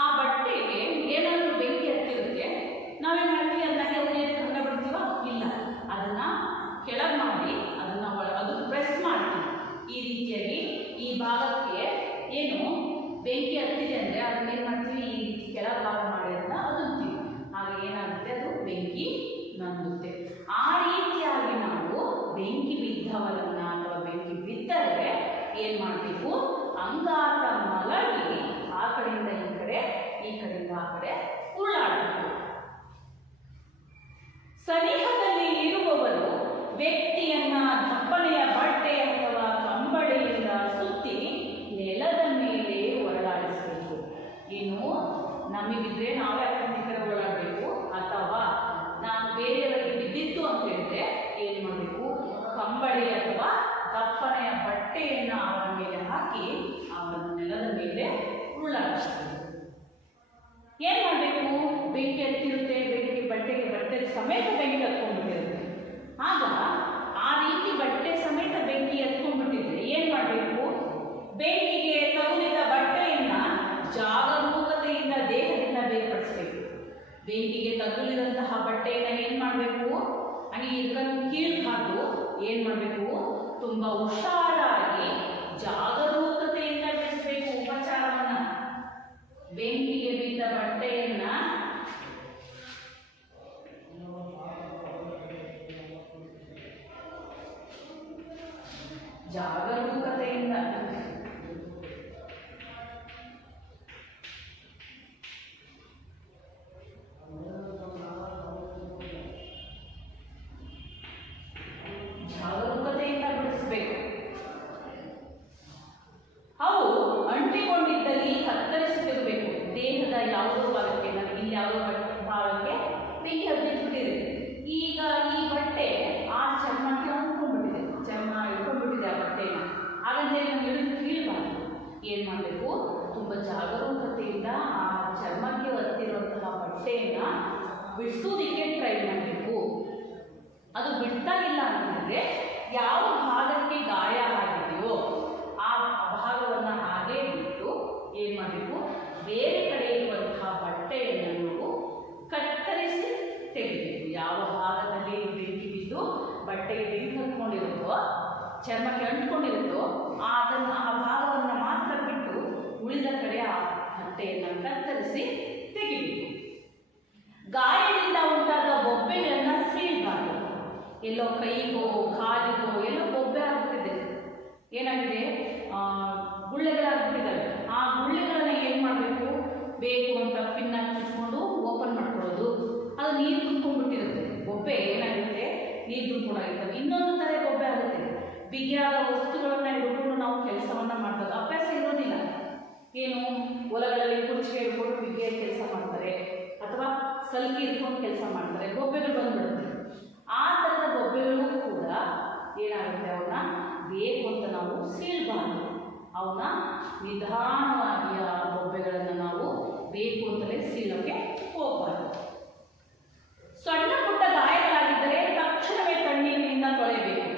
ಆ ಬಟ್ಟೆಗೆ ಏನಾದರೂ ಬೆಂಕಿ ಹತ್ತಿರುತ್ತೆ, ನಾವೇನು ಮಾಡ್ತೀವಿ, ಅದನ್ನ ಉರಿಯೋದಕ್ಕೆ ಹಂಗೆ ಬಿಡ್ತೀವ? ಇಲ್ಲ, ಅದನ್ನು ಕೆಳಗೆ ಮಾಡಿ ಅದನ್ನು ಅದು ಪ್ರೆಸ್ ಮಾಡ್ತೀವಿ. ಈ ರೀತಿಯಾಗಿ ಈ ಭಾಗಕ್ಕೆ ಏನು ಬೆಂಕಿ ಹತ್ತಿದೆ ಅಂದರೆ ಅದನ್ನೇನು ಮಾಡ್ತೀವಿ, ಈ ರೀತಿ ಕೆಳಗೆ ಭಾಗ ಮಾಡಿ ಅದನ್ನು ಅದುತ್ತೀವಿ. ಆಗ ಏನಾಗುತ್ತೆ, ಅದು ಬೆಂಕಿ ನಂದುತ್ತೆ. ಆ ರೀತಿಯಾಗಿ ನಾವು ಬೆಂಕಿ ಬಿದ್ದವರನ್ನ ಅಥವಾ ಬೆಂಕಿ ಬಿದ್ದರೆ ಏನು ಮಾಡಬೇಕು, ಅಂಗಾತ ಮಲಗಿ ಆ ಕಡೆಯಿಂದ ಈ ಕಡೆ, ಈ ಕಡೆಯಿಂದ ಆ ಕಡೆ ಉರುಳಾಡಬೇಕು. ಸನಿಹದಲ್ಲಿ ಇರುವವರು ವ್ಯಕ್ತಿಯನ್ನ ದಪ್ಪನೆಯ ಬಟ್ಟೆ ಅಥವಾ ಕಂಬಳಿಯಿಂದ ಸುತ್ತಿ ನೆಲದ ಮೇಲೆ ಹೊರಳಾಡಿಸಬೇಕು. ಏನು, ನಮಗಿದ್ರೆ ನಾವೇ ಅಕ್ಕಿ ಕಡೆ ಹೊರಳಾಡಬೇಕು, ಅಥವಾ ನಾನು ಬೇರೆಯವರಿಗೆ ಬಿದ್ದಿತ್ತು ಅಂತ ಹೇಳಿದ್ರೆ ಏನು ಮಾಡಬೇಕು, ಕಂಬಳಿ ಅಥವಾ ದಪ್ಪನೆಯ ಬಟ್ಟೆಯನ್ನು ಅವರ ಮೇಲೆ ಹಾಕಿ ಅವರನ್ನು ನೆಲದ ಮೇಲೆ ಉರುಳಾಡಿಸಬೇಕು. ಏನು ಮಾಡಬೇಕು, ಬೆಂಕಿ ಹತ್ತಿರುತ್ತೆ, ಬಟ್ಟೆ ಸಮೇತ ಬೆಂಕಿ ಹತ್ಕೊಂಡ್ಬಿಟ್ಟಿರುತ್ತೆ. ಆಗ ಆ ರೀತಿ ಬಟ್ಟೆ ಸಮೇತ ಬೆಂಕಿ ಹತ್ಕೊಂಡ್ಬಿಟ್ಟಿದ್ರೆ ಏನು ಮಾಡಬೇಕು, ಬೆಂಕಿಗೆ ತಗುಲಿದ ಬಟ್ಟೆಯನ್ನ ಜಾಗರೂಕತೆಯಿಂದ ದೇಹದಿಂದ ಬೇರ್ಪಡಿಸಬೇಕು. ಬೆಂಕಿಗೆ ತಗುಲಿದಂತಹ ಬಟ್ಟೆಯನ್ನು ಏನು ಮಾಡಬೇಕು, ಹಂಗೆ ಇದನ್ನು ಕೀಳು ಹಾದು ಏನು ಮಾಡಬೇಕು, ತುಂಬ ಹುಷಾರಾಗಿ ಜಾಗರೂಕತೆಯಿಂದ ಬಿಡಿಸಬೇಕು ಉಪಚಾರವನ್ನು. ಬೆಂಕಿಗೆ ಬಿದ್ದ ಬಟ್ಟೆಯನ್ನ ಜಾಗರೂಕತೆಯಿಂದ ಬಿಡಿಸಬೇಕು. ಅವು ಅಂಟಿಕೊಂಡಿದ್ದಲ್ಲಿ ಕತ್ತರಿಸಿ ತೆಗಬೇಕು. ದೇಹದ ಯಾವುದೋ ಭಾಗಕ್ಕೆ, ಇಲ್ಲಿ ಯಾವುದೋ ಭಾಗಕ್ಕೆ ಬೆಂಕಿ ಹತ್ತಿಬಿಟ್ಟಿದೆ. ಈಗ ಈ ಬಟ್ಟೆ ಆ ಚರ್ಮಕ್ಕೆ ಅಂಟ್ಕೊಂಡ್ಬಿಟ್ಟಿದೆ, ಚರ್ಮ ಇಟ್ಕೊಂಡ್ಬಿಟ್ಟಿದೆ ಆ ಬಟ್ಟೆನ. ಹಾಗಂತೇಳಿ ನಾವು ಹಿಡಿದು ಕೀಳ್ಬಾರ್ದು. ಏನು ಮಾಡಬೇಕು, ತುಂಬ ಜಾಗರೂಕತೆಯಿಂದ ಆ ಚರ್ಮಕ್ಕೆ ಹತ್ತಿರುವಂತಹ ಬಟ್ಟೆಯನ್ನು ಬಿಡಿಸೋದಕ್ಕೆ ಟ್ರೈ ಮಾಡಬೇಕು. ಅದು ಬಿಡ್ತಾ ಇಲ್ಲ ಅಂತಂದರೆ ಯಾವ ಭಾಗಕ್ಕೆ ಗಾಯ ಆಗಿದೆಯೋ ಆ ಭಾಗವನ್ನು ಹಾಗೇ ಬಿಟ್ಟು ಏನು ಮಾಡಬೇಕು, ಬೇರೆ ಕಡೆ ಇರುವಂತಹ ಬಟ್ಟೆಯನ್ನು ನಾವು ಕತ್ತರಿಸಿ ತೆಗಿಬೇಕು. ಯಾವ ಭಾಗದಲ್ಲಿ ಬೆಂಕಿ ಬಿದ್ದು ಬಟ್ಟೆಗೆ ಬೆಂಕಿ ಹತ್ಕೊಂಡಿರುತ್ತೋ, ಚರ್ಮಕ್ಕೆ ಅಂಟ್ಕೊಂಡಿರುತ್ತೋ ಅದನ್ನು ಆ ಭಾಗವನ್ನು ಮಾತ್ರ ಬಿಟ್ಟು ಉಳಿದ ಕಡೆ ಆ ಬಟ್ಟೆಯನ್ನು ಕತ್ತರಿಸಿ ತೆಗಿಬೇಕು. ಗಾಯದಿಂದ ಉಂಟಾದ ಬೊಬ್ಬೆಗಳನ್ನು ಸೀಳಬಾರದು. ಎಲ್ಲೋ ಕೈಗೋ ಕಾಲಿಗೋ ಎಲ್ಲೋ ಬೊಬ್ಬೆ ಆಗ್ಬಿಟ್ಟಿದೆ, ಏನಾಗಿದೆ, ಗುಳ್ಳೆಗಳಾಗ್ಬಿಟ್ಟಿದ್ದಾವೆ. ಆ ಗುಳ್ಳೆಗಳನ್ನ ಏನು ಮಾಡಬೇಕು, ಬೇಕು ಅಂತ ಪಿನ್ನಾಗಿ ಚುಚ್ಕೊಂಡು ಓಪನ್ ಮಾಡ್ಕೊಳ್ಳೋದು. ಅದು ನೀರು ತುಂಬ್ಕೊಂಡ್ಬಿಟ್ಟಿರುತ್ತೆ, ಬೊಬ್ಬೆ ಏನಾಗುತ್ತೆ, ನೀರು ತುಂಬ್ಕೊಂಡಾಗಿರ್ತವೆ. ಇನ್ನೊಂದು ಥರ ಬೊಬ್ಬೆ ಆಗುತ್ತೆ. ಬಿಗಿಯಾದ ವಸ್ತುಗಳನ್ನು ಹಿಡ್ಕೊಂಡು ನಾವು ಕೆಲಸವನ್ನು ಮಾಡಿದಾಗ ಅಭ್ಯಾಸ ಇರೋದಿಲ್ಲ. ಏನು, ಹೊಲಗಳಲ್ಲಿ ಕುರ್ಚಿಗೆ ಹಿಡ್ಕೊಂಡು ಬಿಗಿಯಾಗಿ ಕೆಲಸ ಮಾಡ್ತಾರೆ, ಅಥವಾ ಸಲ್ಗಿ ಇಟ್ಕೊಂಡು ಕೆಲಸ ಮಾಡ್ತಾರೆ, ಬೊಬ್ಬೆಗಳು ಬಂದ್ಬಿಡುತ್ತೆ. ಆ ಥರದ ಬೊಬ್ಬೆಗಳು ಕೂಡ ಏನಾಗುತ್ತೆ, ಅವನ್ನ ಬೇಕು ಅಂತ ನಾವು ಸೀಳಬಾರ್ದು. ಅವನ್ನ ನಿಧಾನವಾಗಿ ಆ ಬೊಬ್ಬೆಗಳನ್ನು ನಾವು ಬೇಕು ಅಂತಲೇ ಸೀಳೋಕ್ಕೆ ಹೋಗಬಾರ್ದು. ಸಣ್ಣ ಪುಟ್ಟ ಗಾಯಗಳಾಗಿದ್ದರೆ ತಕ್ಷಣವೇ ತಣ್ಣೀರಿನಿಂದ ತೊಳೆಯಬೇಕು.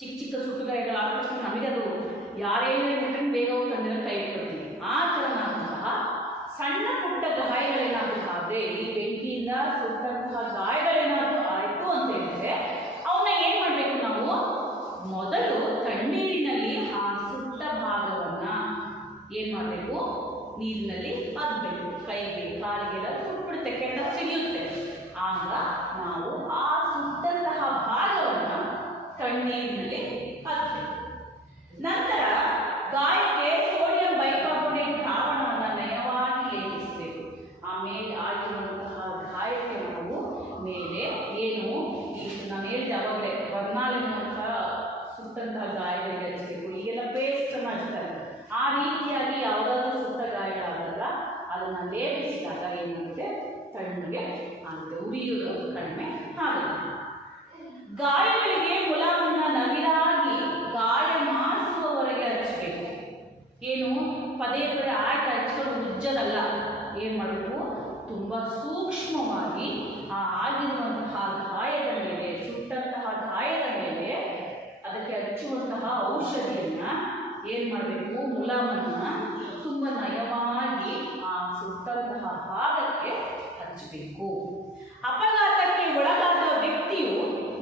ಚಿಕ್ಕ ಚಿಕ್ಕ ಸುಟ್ಟು ಗಾಯಗಳಾದ ತಕ್ಷಣ ನಮಗದು ಯಾರೇನು ಹೇಳ್ಬಿಟ್ರೆ ಬೇಗ ತಂದಿರೋ ಕೈ ಇಟ್ಕೊಳ್ತೀವಿ. ಆ ಥರನಾದಂತಹ ಸಣ್ಣ ಪುಟ್ಟ ಗಾಯಗಳೇನಾಗಬೇಕಾದ್ರೆ, ಈ ಬೆಂಕಿಯಿಂದ ಸುಟ್ಟಂತಹ ಗಾಯಗಳೇನಾದರೂ ಆಯಿತು ಅಂತ ಹೇಳಿದ್ರೆ ಅವನ್ನ ಏನು ಮಾಡಬೇಕು, ನಾವು ಮೊದಲು ತಣ್ಣೀರಿನಲ್ಲಿ ಆ ಸುಟ್ಟ ಭಾಗವನ್ನು ಏನು ಮಾಡಬೇಕು, ನೀರಿನಲ್ಲಿ ಅದ್ಬೇಕು. ಕೈಗೆ ಕಾಲಿಗೆಲ್ಲ ಸುಟ್ಬಿಡುತ್ತೆ, ಕೆಟ್ಟ ಸಿಡಿಯುತ್ತೆ. ಆಗ ನಾವು ಆ ಸುಟ್ಟಂತಹ ಭಾಗವನ್ನು ತಣ್ಣೀರಿನಲ್ಲಿ ಅದ್ಬೇಕು. ನಂತರ ಗಾಯಕ್ಕೆ ಸೋಡಿಯಂ ಬೈಕಾರ್ಬೋನೇಟ್ ದ್ರಾವಣವನ್ನು ನಯವಾಗಿ ಲೇಪಿಸಬೇಕು. ಆಮೇಲೆ ಆಗಿರುವಂತಹ ಗಾಯಕ್ಕೆ ನಾವು ಮೇಲೆ ಏನು ನಾನು ಹೇಳಿದೆ ಅವಾಗಲೇ ವರ್ನಾಲಿನಂತಹ ಸುಟ್ಟಂತಹ ಗಾಯಗಳಿಗೆ ಹಚ್ಚಬೇಕು. ಈಗೆಲ್ಲ ಪೇಸ್ಟ್ ಮಾಡ್ತಾರೆ. ಆ ರೀತಿಯಾಗಿ ಯಾವುದಾದ್ರೂ ಸುಟ್ಟ ಗಾಯಗಳಾದಾಗ ಅದನ್ನು ಲೇಪಿಸಿದಾಗ ಏನಾಗುತ್ತೆ, ತಣ್ಣಗೆ ಆಗುತ್ತೆ, ಉರಿಯೋದು ಕಡಿಮೆ ಆಗುತ್ತೆ. ಗಾಯಗಳಿಗೆ ಮುಲಾಮನ್ನು ನವಿರಾಗಿ ಗಾಯ ಮಾಡಿಸುವವರೆಗೆ ಹಚ್ಚಬೇಕು. ಏನು, ಪದೇ ಪದೇ ಆಟ ಹಚ್ಕೊಂಡು ಉಜ್ಜದಲ್ಲ. ಏನು ಮಾಡಬೇಕು, ತುಂಬ ಸೂಕ್ಷ್ಮವಾಗಿ ಆ ಆಗಿರುವಂತಹ ಗಾಯದ ಮೇಲೆ, ಸುಟ್ಟಂತಹ ಗಾಯದ ಮೇಲೆ ಅದಕ್ಕೆ ಹಚ್ಚುವಂತಹ ಔಷಧಿಯನ್ನು ಏನು ಮಾಡಬೇಕು, ಮುಲಾಮನ್ನ ತುಂಬ ನಯವಾಗಿ ಆ ಸುಟ್ಟಂತಹ ಭಾಗಕ್ಕೆ ಹಚ್ಚಬೇಕು. ಅಪಘಾತಕ್ಕೆ ಒಳಗಾದ ವ್ಯಕ್ತಿಯು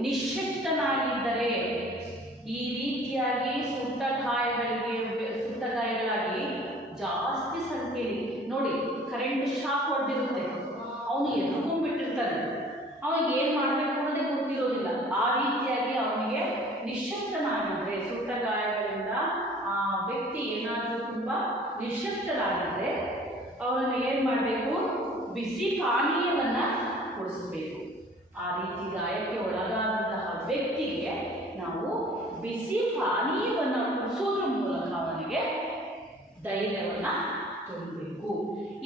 ನಿಶ್ಶಕ್ತನಾಗಿದ್ದರೆ, ಈ ರೀತಿಯಾಗಿ ಸುಟ್ಟ ಗಾಯಗಳಾಗಿ ಜಾಸ್ತಿ ಸಂಖ್ಯೆಯಲ್ಲಿ ನೋಡಿ, ಕರೆಂಟ್ ಶಾಕ್ ಹೊಡೆದಿರುತ್ತೆ, ಅವನು ಎದ್ಕೊಂಡ್ಬಿಟ್ಟಿರ್ತಾನೆ, ಅವನಿಗೆ ಏನು ಮಾಡಬೇಕು ಅನ್ನೋದೇ ಗೊತ್ತಿರೋದಿಲ್ಲ. ಆ ರೀತಿಯಾಗಿ ಅವನಿಗೆ ನಿಶ್ಶಕ್ತನಾಗಿದ್ದರೆ, ಸುಟ್ಟ ಗಾಯಗಳಿಂದ ಆ ವ್ಯಕ್ತಿ ಏನಾದರೂ ತುಂಬ ನಿಶ್ಶಕ್ತನಾಗಿದ್ದರೆ ಅವರನ್ನು ಏನು ಮಾಡಬೇಕು, ಬಿಸಿ ಪಾನೀಯವನ್ನು ಕೊಡಿಸಬೇಕು. ಆ ರೀತಿ ಗಾಯಕ್ಕೆ ಒಳಗಾದಂತಹ ವ್ಯಕ್ತಿಗೆ ನಾವು ಬಿಸಿ ಪಾನೀಯವನ್ನು ಕುಡಿಸೋದ್ರ ಮೂಲಕ ಅವನಿಗೆ ಧೈರ್ಯವನ್ನು ತುಂಬಬೇಕು.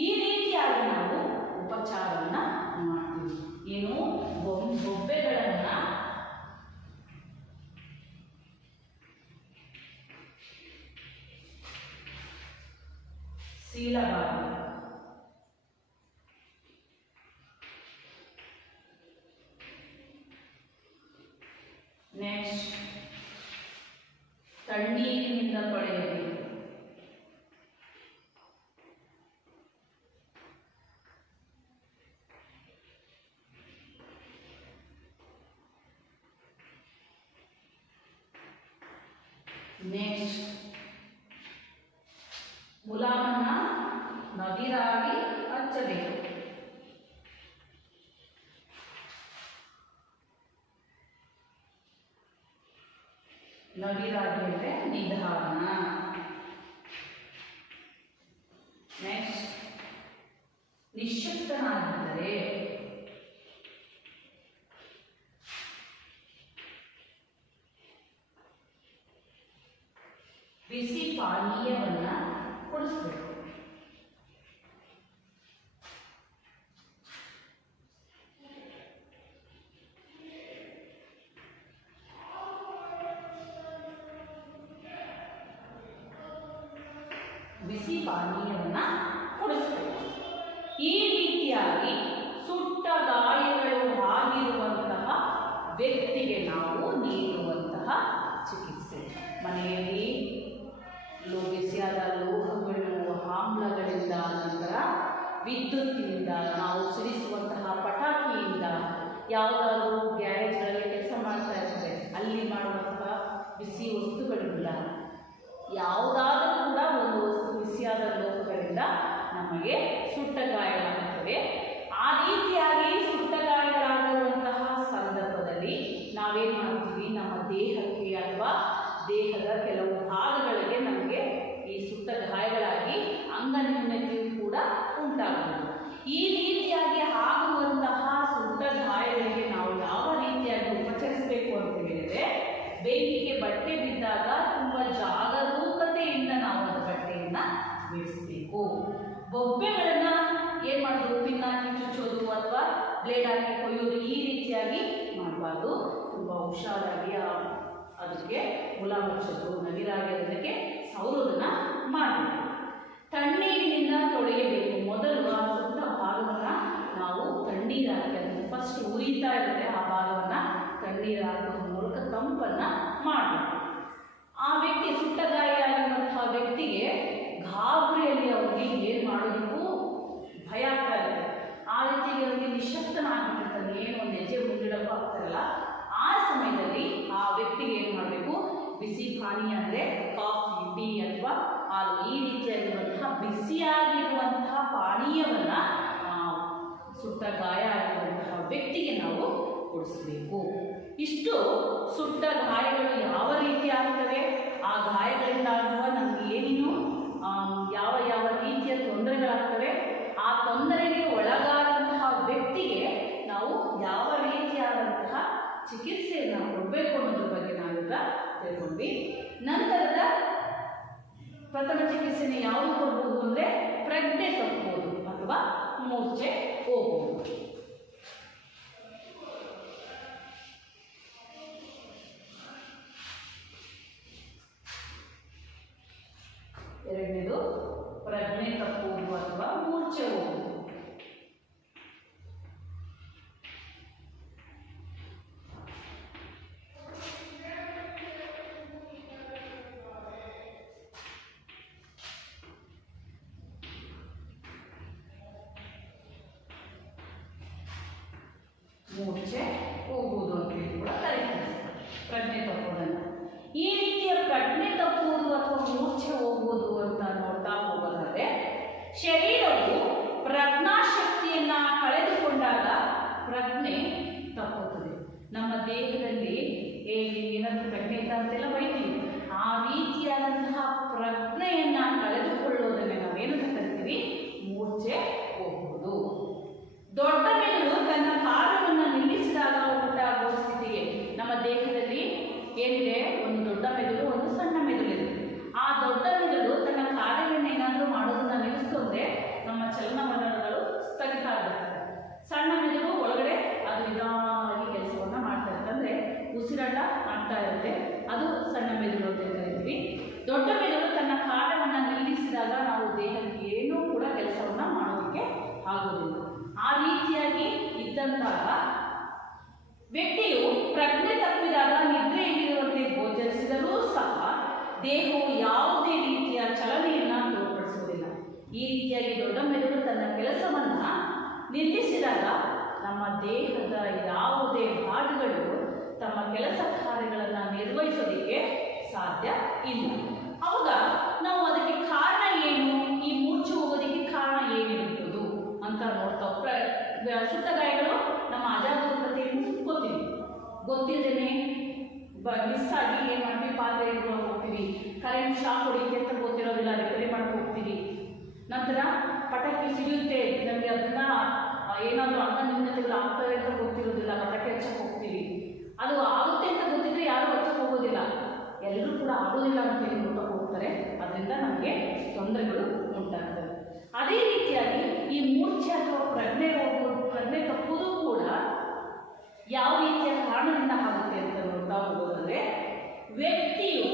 ಈ ರೀತಿಯಾಗಿ ನಾವು ಉಪಚಾರವನ್ನು ಮಾಡ್ತೀವಿ. ಏನು, ಬೊಬ್ಬೆಗಳನ್ನು ಸೀಳಬಾರದು. ನೆಕ್ಸ್ಟ್, ತಣ್ಣೀರಿನಿಂದ ತೊಳೆಯಬೇಕು. ನೆಕ್ಸ್ಟ್, ಮುಲಾಮನ್ನ ನದಿರಾಗಿ ಹಚ್ಚಬೇಕು. ನವಿರಾಗಿ ಅಂದರೆ ನಿಧಾನ. ನೆಕ್ಸ್ಟ್, ನಿಶ್ಶಕ್ತನಾಗಿದ್ದರೆ ಬಿಸಿ ಪಾನೀಯವನ್ನು ಕೊಡಿಸ್ಬೇಕು. ಬಿಸಿ ಪಾನೀಯವನ್ನು ಕೊಡಿಸಬೇಕು. ಈ ರೀತಿಯಾಗಿ ಸುಟ್ಟ ಗಾಯಗಳು ಆಗಿರುವಂತಹ ವ್ಯಕ್ತಿಗೆ ನಾವು ನೀಡುವಂತಹ ಚಿಕಿತ್ಸೆ. ಮನೆಯಲ್ಲಿ ಬಿಸಿಯಾದ ಲೋಹಗಳು, ಆಮ್ಲಗಳಿಂದ, ನಂತರ ವಿದ್ಯುತ್ತಿನಿಂದ, ನಾವು ಸಿಡಿಸುವಂತಹ ಪಟಾಕಿಯಿಂದ, ಯಾವುದಾದ್ರೂ ಗ್ಯಾರೇಜ್ಗಳಲ್ಲಿ ಕೆಲಸ ಮಾಡ್ತಾ ಇರ್ತಾರೆ ಅಲ್ಲಿ ಮಾಡುವಂತಹ ಬಿಸಿ ವಸ್ತುಗಳಿಂದ, ಯಾವುದಾದ್ರೂ ಕೂಡ ಒಂದು ವಸ್ತು ಬಿಸಿಯಾದ ಲೋಹಗಳಿಂದ ನಮಗೆ ಸುಟ್ಟ ಗಾಯಗಳಾಗುತ್ತವೆ. ಆ ರೀತಿಯಾಗಿ ಸುಟ್ಟ ಗಾಯಗಳಾಗಿರುವಂತಹ ಸಂದರ್ಭದಲ್ಲಿ ನಾವೇನು ಮಾಡ್ತೀವಿ, ನಮ್ಮ ದೇಹಕ್ಕೆ ಅಥವಾ ದೇಹದ ಕೆಲವು ಭಾಗಗಳಿಗೆ ನಮಗೆ ಈ ಸುಟ್ಟ ಗಾಯಗಳಾಗಿ ಅಂಗನ್ಯೂನತೆಯೂ ಕೂಡ ಉಂಟಾಗುವುದು. ಈ ರೀತಿಯಾಗಿ ಆಗುವಂತಹ ಸುಟ್ಟ ಗಾಯಗಳಿಗೆ ನಾವು ಯಾವ ರೀತಿಯಾಗಿ ಉಪಚರಿಸಬೇಕು ಅಂತ ಹೇಳಿದರೆ, ಬೆಂಕಿಗೆ ಬಟ್ಟೆ ಬಿದ್ದಾಗ ತುಂಬ ಜಾಗರೂಕತೆಯಿಂದ ನಾವು ಆ ಬಟ್ಟೆಯನ್ನು ಬಿಡಿಸಬೇಕು. ಬೊಬ್ಬೆಗಳನ್ನು ಏನು ಮಾಡೋದು, ಪಿನ್ ಹಾಕಿ ಚುಚ್ಚೋದು ಅಥವಾ ಬ್ಲೇಡ್ ಹಾಕಿ ಕೊಯ್ಯೋದು ಈ ರೀತಿಯಾಗಿ ಮಾಡಬಾರ್ದು. ತುಂಬ ಹುಷಾರಾಗಿ ಅದಕ್ಕೆ ಮುಲಾಮು ಹಚ್ಚೋದು, ನವಿರಾಗಿ ಅದಕ್ಕೆ ಸವರೋದನ್ನು ಮಾಡಬೇಕು. ತಣ್ಣೀರಿನಿಂದ ತೊಳೆಯಬೇಕು. ಮೊದಲು ಆ ಸುಟ್ಟ ಭಾಗವನ್ನು ನಾವು ತಣ್ಣೀರು ಹಾಕಿ, ಅದನ್ನು ಫಸ್ಟ್ ಉರಿತಾ ಇರುತ್ತೆ ಆ ಭಾಗವನ್ನು ತಣ್ಣೀರು ಹಾಕೋದ್ರ ಮೂಲಕ ತಂಪನ್ನು ಮಾಡಬೇಕು. ಆ ವ್ಯಕ್ತಿ ಸುಟ್ಟ ಗಾಯ ಆಗಿರುವಂತಹ ವ್ಯಕ್ತಿಗೆ ಗಾಬರಿಯಲ್ಲಿ ಅವರಿಗೆ ಏನು ಮಾಡೋದಕ್ಕೂ ಭಯ ಆಗ್ತಾ ಇರುತ್ತೆ. ಆ ರೀತಿಗೆ ಅವರಿಗೆ ನಿಶ್ಶಕ್ತನಾಗಿರ್ತಾನೆ, ಏನು ಒಂದು ಹೆಜ್ಜೆ ಮುಂದಿಡಕ್ಕೂ ಆಗ್ತಾರಲ್ಲ. ಆ ಸಮಯದಲ್ಲಿ ಆ ವ್ಯಕ್ತಿಗೆ ಏನು ಮಾಡಬೇಕು, ಬಿಸಿ ಪಾನೀಯ ಅಂದರೆ ಕಾಫಿ, ಟೀ ಅಥವಾ ಹಾಲು ಈ ರೀತಿಯಾಗಿರುವಂತಹ ಬಿಸಿಯಾಗಿರುವಂತಹ ಪಾನೀಯವನ್ನು ಸುಟ್ಟ ಗಾಯ ಆಗಿರುವಂತಹ ವ್ಯಕ್ತಿಗೆ ನಾವು ಕೊಡಿಸಬೇಕು. ಇಷ್ಟು ಸುಟ್ಟ ಗಾಯಗಳು ಯಾವ ರೀತಿ ಆಗ್ತವೆ, ಆ ಗಾಯಗಳಿಂದ ಆಗುವ ನಮಗೆ ಏನೇನು ಯಾವ ಯಾವ ರೀತಿಯ ತೊಂದರೆಗಳಾಗ್ತವೆ, ಆ ತೊಂದರೆಗೆ ಒಳಗಾದಂತಹ ವ್ಯಕ್ತಿಗೆ ನಾವು ಯಾವ ರೀತಿಯಾದಂತಹ ಚಿಕಿತ್ಸೆಯನ್ನು ಕೊಡಬೇಕು ಅನ್ನೋದ್ರ ಬಗ್ಗೆ ನಾವೀಗ ತಿಳ್ಕೊಂಡ್ವಿ. ನಂತರದ ಪ್ರಥಮ ಚಿಕಿತ್ಸೆನ ಯಾವುದು ಕೊಡ್ಬೋದು ಅಂದರೆ ಪ್ರಜ್ಞೆ ತಪ್ಪಬಹುದು ಅಥವಾ ಮೂರ್ಛೆ ಹೋಗಬಹುದು. ಎರಡನೇದು ಪ್ರಜ್ಞೆ ತಪ್ಪುವುದು ಅಥವಾ ಮೂರ್ಛೆ ಹೋಗುವುದು. ಮೂರ್ಛೆ ಹೋಗುವುದು ಅಂತ ಹೇಳಿ ಕೂಡ ಕರೀತಾರೆ ಪ್ರಜ್ಞೆ ತಪ್ಪುವುದನ್ನು. ಈ ರೀತಿಯ ಪ್ರಜ್ಞೆ ತಪ್ಪುವುದು ಅಥವಾ ಮೂರ್ಛೆ ಹೋಗುವುದು ಅಂತ ನೋಡ್ತಾ ಹೋಗೋದಾದ್ರೆ ಶರೀರವು ಪ್ರಜ್ಞಾಶಕ್ತಿಯನ್ನ ಕಳೆದುಕೊಂಡಾಗ ಪ್ರಜ್ಞೆ ತಪ್ಪುತ್ತದೆ. ನಮ್ಮ ದೇಹದಲ್ಲಿ ಏನಾದರೂ ಪ್ರಜ್ಞೆ ಇಲ್ಲ ಅಂತೆಲ್ಲ ಬೈತೀವಿ. ಆ ರೀತಿಯಾದಂತಹ ಪ್ರಜ್ಞೆಯನ್ನ ಕಳೆದುಕೊಳ್ಳುವುದನ್ನು ನಾವೇನು ಕರಿತೀವಿ? ಮೂರ್ಛೆ ಹೋಗುವುದು. ದೊಡ್ಡ ಮೆದುಳು ತನ್ನ ಕಾರ್ಯವನ್ನು ನಿಲ್ಲಿಸಿದಾಗ ಉಂಟಾಗುವ ಸ್ಥಿತಿಗೆ, ನಮ್ಮ ದೇಹದಲ್ಲಿ ಏನಿದೆ, ಒಂದು ದೊಡ್ಡ ಮೆದುಳು, ಒಂದು ಸಣ್ಣ ಮೆದುಳಿದೆ. ಆ ದೊಡ್ಡ ಮೆದುಳು ತನ್ನ ಕಾರ್ಯವನ್ನು ಏನಾದರೂ ಮಾಡೋದನ್ನ ನಿಲ್ಲಿಸಿದ್ರೆ ನಮ್ಮ ಚಲನವಲನಗಳು ಸ್ಥಗಿತ ಆಗಿರ್ತವೆ. ಸಣ್ಣ ಮೆದುಳು ಒಳಗಡೆ ಅದು ನಿಧಾನವಾಗಿ ಕೆಲಸವನ್ನ ಮಾಡ್ತಾ ಇರುತ್ತೆ, ಅಂದ್ರೆ ಉಸಿರಾಟ ಆಗ್ತಾ ಇರುತ್ತೆ. ಅದು ಸಣ್ಣ ಮೆದುಳು ಅಂತ ಕರಿತೀವಿ. ದೊಡ್ಡ ಮೆದುಳು ತನ್ನ ಕಾರ್ಯವನ್ನು ನಿಲ್ಲಿಸಿದಾಗ ನಾವು ದೇಹಕ್ಕೆ ಏನೂ ಕೂಡ ಕೆಲಸವನ್ನ ಮಾಡೋದಕ್ಕೆ ಆಗೋದಿಲ್ಲ. ಆ ರೀತಿಯಾಗಿ ಇದ್ದಂತಹ ವ್ಯಕ್ತಿಯು ಪ್ರಜ್ಞೆ ತಪ್ಪಿದಾಗ ನಿದ್ರೆಯಲ್ಲಿರುವಂತೆ ಗೋಚರಿಸಿದರೂ ಸಹ ದೇಹವು ಯಾವುದೇ ರೀತಿಯ ಚಲನೆಯನ್ನ ತೋರ್ಪಡಿಸುವುದಿಲ್ಲ. ಈ ರೀತಿಯಾಗಿ ದೊಡ್ಡ ಮೆದುಳು ತನ್ನ ಕೆಲಸವನ್ನ ನಿಲ್ಲಿಸಿದಾಗ ನಮ್ಮ ದೇಹದ ಯಾವುದೇ ಭಾಗಗಳು ತಮ್ಮ ಕೆಲಸ ಕಾರ್ಯಗಳನ್ನು ನಿರ್ವಹಿಸೋದಕ್ಕೆ ಸಾಧ್ಯ ಇಲ್ಲ. ಅವಾಗ ನಾವು ಅದಕ್ಕೆ ಕಾರಣ ಏನು, ಈ ಮೂರ್ಛೆ ಹೋಗೋದಕ್ಕೆ ಕಾರಣ ಏನಿರುವುದು ಅಂತ ನೋಡ್ತಾ ಸುತ್ತ ಗಾಯಗಳು ನಮ್ಮ ಅಜಾಗರೂಕತೆಯನ್ನು ಸುತ್ಕೋತೀವಿ. ಗೊತ್ತಿಲ್ಲದೇನೆ ಮಿಸ್ ಆಗಿ ಏನು ಮಾಡ್ತೀವಿ, ಪಾತ್ರೆ ಇಟ್ಕೊಂಡು ಹೋಗ್ತೀವಿ. ಕರೆಂಟ್ ಶಾಕ್ ಹೊಡಿಕೆ ಅಂತ ಗೊತ್ತಿರೋದಿಲ್ಲ, ರಿಪೇರಿ ಮಾಡಕ್ಕೆ ಹೋಗ್ತೀವಿ. ನಂತರ ಪಟಾಕಿ ಸಿಡಿಯುತ್ತೆ, ನಮಗೆ ಅದನ್ನ ಏನಾದರೂ ಅನ್ಯೂನ್ಯತೆಗಳು ಆಗ್ತವೆ ಅಂತ ಗೊತ್ತಿರೋದಿಲ್ಲ, ಪಟಾಕಿ ಹಚ್ಚಕ್ಕೆ ಹೋಗ್ತೀವಿ. ಅದು ಆಗುತ್ತೆ ಅಂತ ಗೊತ್ತಿದ್ರೆ ಯಾರು ಹಚ್ಚಕ್ಕೆ ಹೋಗೋದಿಲ್ಲ, ಎಲ್ಲರೂ ಕೂಡ ಆಗೋದಿಲ್ಲ ಅಂತ ಹೇಳಿ ನೋಡಕ್ಕೆ ಹೋಗ್ತಾರೆ. ಅದರಿಂದ ನಮಗೆ ತೊಂದರೆಗಳು ಉಂಟಾಗ್ತವೆ. ಅದೇ ರೀತಿಯಾಗಿ ಈ ಮೂರ್ಛೆ ಅಥವಾ ಪ್ರಜ್ಞೆ ತಪ್ಪುವುದು ಕೂಡ ಯಾವ ರೀತಿಯ ಕಾರಣದಿಂದ ಆಗುತ್ತೆ ಅಂತ ನೋಡ್ತಾ ಹೋಗೋದಾದ್ರೆ, ವ್ಯಕ್ತಿಯು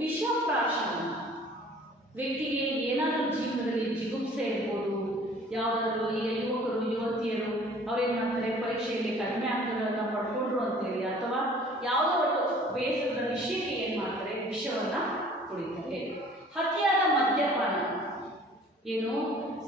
ವಿಷಪ್ರಾಶನ, ವ್ಯಕ್ತಿಗೆ ಏನಾದರೂ ಜೀವನದಲ್ಲಿ ಜಿಗುಪ್ಸೆ ಇರ್ಬೋದು, ಯಾವುದಾದ್ರೂ ಈಗ ಯುವಕರು ಯುವತಿಯರು ಅವ್ರೇನು ಮಾಡ್ತಾರೆ, ಪರೀಕ್ಷೆಯಲ್ಲಿ ಕಡಿಮೆ ಅಂಕಗಳನ್ನು ಪಡ್ಕೊಂಡ್ರು ಅಂತೇಳಿ ಅಥವಾ ಯಾವುದೋ ಒಂದು ಬೇಸರದ ವಿಷಯಕ್ಕೆ ಏನು ಮಾಡ್ತಾರೆ, ವಿಷವನ್ನು ಕುಡಿತಾರೆ. ಅತಿಯಾದ ಮದ್ಯಪಾನ, ಏನು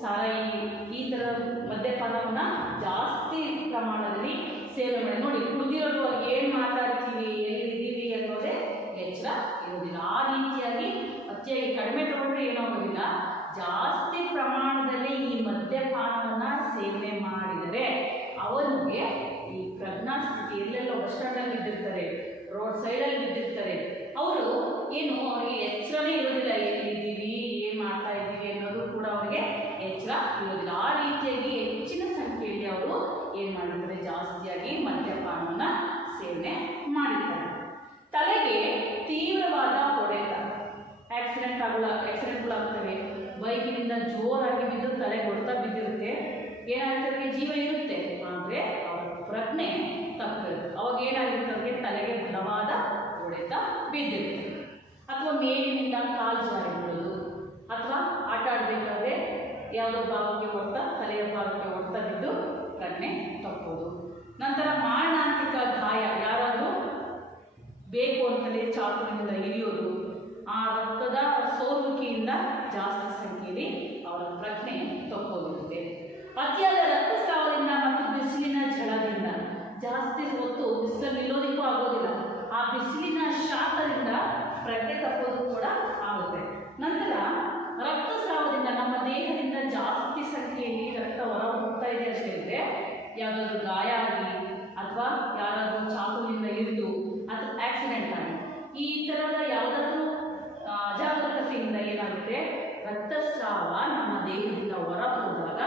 ಸಾರಾಯಿ, ಈ ಥರ ಮದ್ಯಪಾನವನ್ನು ಜಾಸ್ತಿ ಪ್ರಮಾಣದಲ್ಲಿ ಸೇವನೆ ಮಾಡಿ. ನೋಡಿ, ಕುಡಿದಿರೋದು ಅವ್ರಿಗೆ ಏನು ಮಾತಾಡ್ತೀವಿ, ಎಲ್ಲಿದ್ದೀವಿ ಅನ್ನೋದೇ ಎಚ್ಚರ ಇರೋದಿಲ್ಲ. ಆ ರೀತಿಯಾಗಿ ಅತಿಯಾಗಿ ಕಡಿಮೆ ತಗೊಂಡ್ರೆ ಏನಾಗೋದಿಲ್ಲ, ಜಾಸ್ತಿ ಪ್ರಮಾಣದಲ್ಲಿ ಈ ಮದ್ಯಪಾನವನ್ನು ಸೇವನೆ ಮಾಡಿದರೆ ಅವನಿಗೆ ಈ ಪ್ರಜ್ಞಾಸ್ಥಿತಿ, ಎಲ್ಲೆಲ್ಲೋ ಬಸ್ ಸ್ಟ್ಯಾಂಡಲ್ಲಿ ಬಿದ್ದಿರ್ತಾರೆ, ರೋಡ್ ಸೈಡಲ್ಲಿ ಬಿದ್ದಿರ್ತಾರೆ, ಅವರು ಏನು ಅವರಿಗೆ ಎಚ್ಚರನೇ ಇರೋದಿಲ್ಲ, ಎಲ್ಲಿದ್ದೀವಿ, ಏನು ಮಾಡ್ತಾ ಇದ್ದೀವಿ ಅನ್ನೋದು ಕೂಡ ಅವರಿಗೆ ಎಚ್ಚರ ಇರೋದಿಲ್ಲ. ಆ ರೀತಿಯಾಗಿ ಹೆಚ್ಚಿನ ಸಂಖ್ಯೆಯಲ್ಲಿ ಅವರು ಏನು ಮಾಡಿರ್ತಾರೆ, ಜಾಸ್ತಿಯಾಗಿ ಮದ್ಯಪಾನವನ್ನು ಸೇವನೆ ಮಾಡಿರ್ತಾರೆ. ತಲೆಗೆ ತೀವ್ರವಾದ ಹೊಡೆತ, ಆಕ್ಸಿಡೆಂಟ್ಗಳಾಗ್ತವೆ. ಬೈಕಿನಿಂದ ಜೋರಾಗಿ ಬಿದ್ದು ತಲೆ ಹೊಡೆತ ಬಿದ್ದಿರುತ್ತೆ, ಏನಾಗ್ತದೆ, ಜೀವ ಇರುತ್ತೆ, ಆದರೆ ಅವರ ಪ್ರಜ್ಞೆ ತಪ್ಪಿರುತ್ತೆ. ಅವಾಗ ಏನಾಗಿರ್ತದೆ, ತಲೆಗೆ ಬಲವಾದ ಹೊಡೆತ ಬಿದ್ದಿರುತ್ತೆ. ಅಥವಾ ಮೇಲಿನಿಂದ ಕಾಲು ಜಾರಿ ಬಿಡೋದು, ಅಥವಾ ಆಟ ಆಡಬೇಕಾದ್ರೆ ಯಾವುದೋ ಭಾಗಕ್ಕೆ ಹೊಡೆತ, ತಲೆಯ ಭಾಗಕ್ಕೆ ಹೊಡೆತ ಬಿದ್ದು ಪ್ರಜ್ಞೆ ತಪ್ಪೋದು. ನಂತರ ಮಾರಣಾಂತಿಕ ಗಾಯ, ಯಾರಾದರೂ ಬೇಕು ಅಂತಲೇ ಚಾಕುವಿನಿಂದ ಇರಿಯೋದು, ಆ ರಕ್ತದ ಸೋರುವಿಕೆಯಿಂದ ಜಾಸ್ತಿ ಸಂಖ್ಯೆಯಲ್ಲಿ ಅವರ ಪ್ರಜ್ಞೆ ತಪ್ಪೋದಿರುತ್ತೆ. ಅತಿಯಾದ ರಕ್ತಸ್ರಾವದಿಂದ ಮತ್ತು ಬಿಸಿಲಿನ ಝಳದಿಂದ, ಜಾಸ್ತಿ ಹೊತ್ತು ಬಿಸಿಲಲ್ಲಿ ನಿಲ್ಲೋದಕ್ಕೂ ಆಗೋದಿಲ್ಲ, ಆ ಬಿಸಿಲಿನ ಶಾಖದಿಂದ ಪ್ರಜ್ಞೆ ತಪ್ಪೋದು ಕೂಡ ಆಗುತ್ತೆ. ನಂತರ ರಕ್ತಸ್ರಾವದಿಂದ, ನಮ್ಮ ದೇಹದಿಂದ ಜಾಸ್ತಿ ಸಂಖ್ಯೆಯಲ್ಲಿ ರಕ್ತ ಹೊರ ಹೋಗ್ತಾ ಇದೆ ಅಂತ ಹೇಳಿದ್ರೆ, ಯಾವುದಾದ್ರೂ ಗಾಯ ಆಗಿ ಅಥವಾ ಯಾರಾದರೂ ಚಾಕುವಿನಿಂದ ಇರಿದು ಅಥವಾ ಆಕ್ಸಿಡೆಂಟ್ ಆಗಿ, ಈ ಥರದ ಯಾವುದಾದ್ರೂ ಅಜಾಗರೂಕತೆಯಿಂದ ಏನಾಗುತ್ತೆ, ರಕ್ತಸ್ರಾವ ನಮ್ಮ ದೇಹದಿಂದ ಹೊರ ಹೋದಾಗ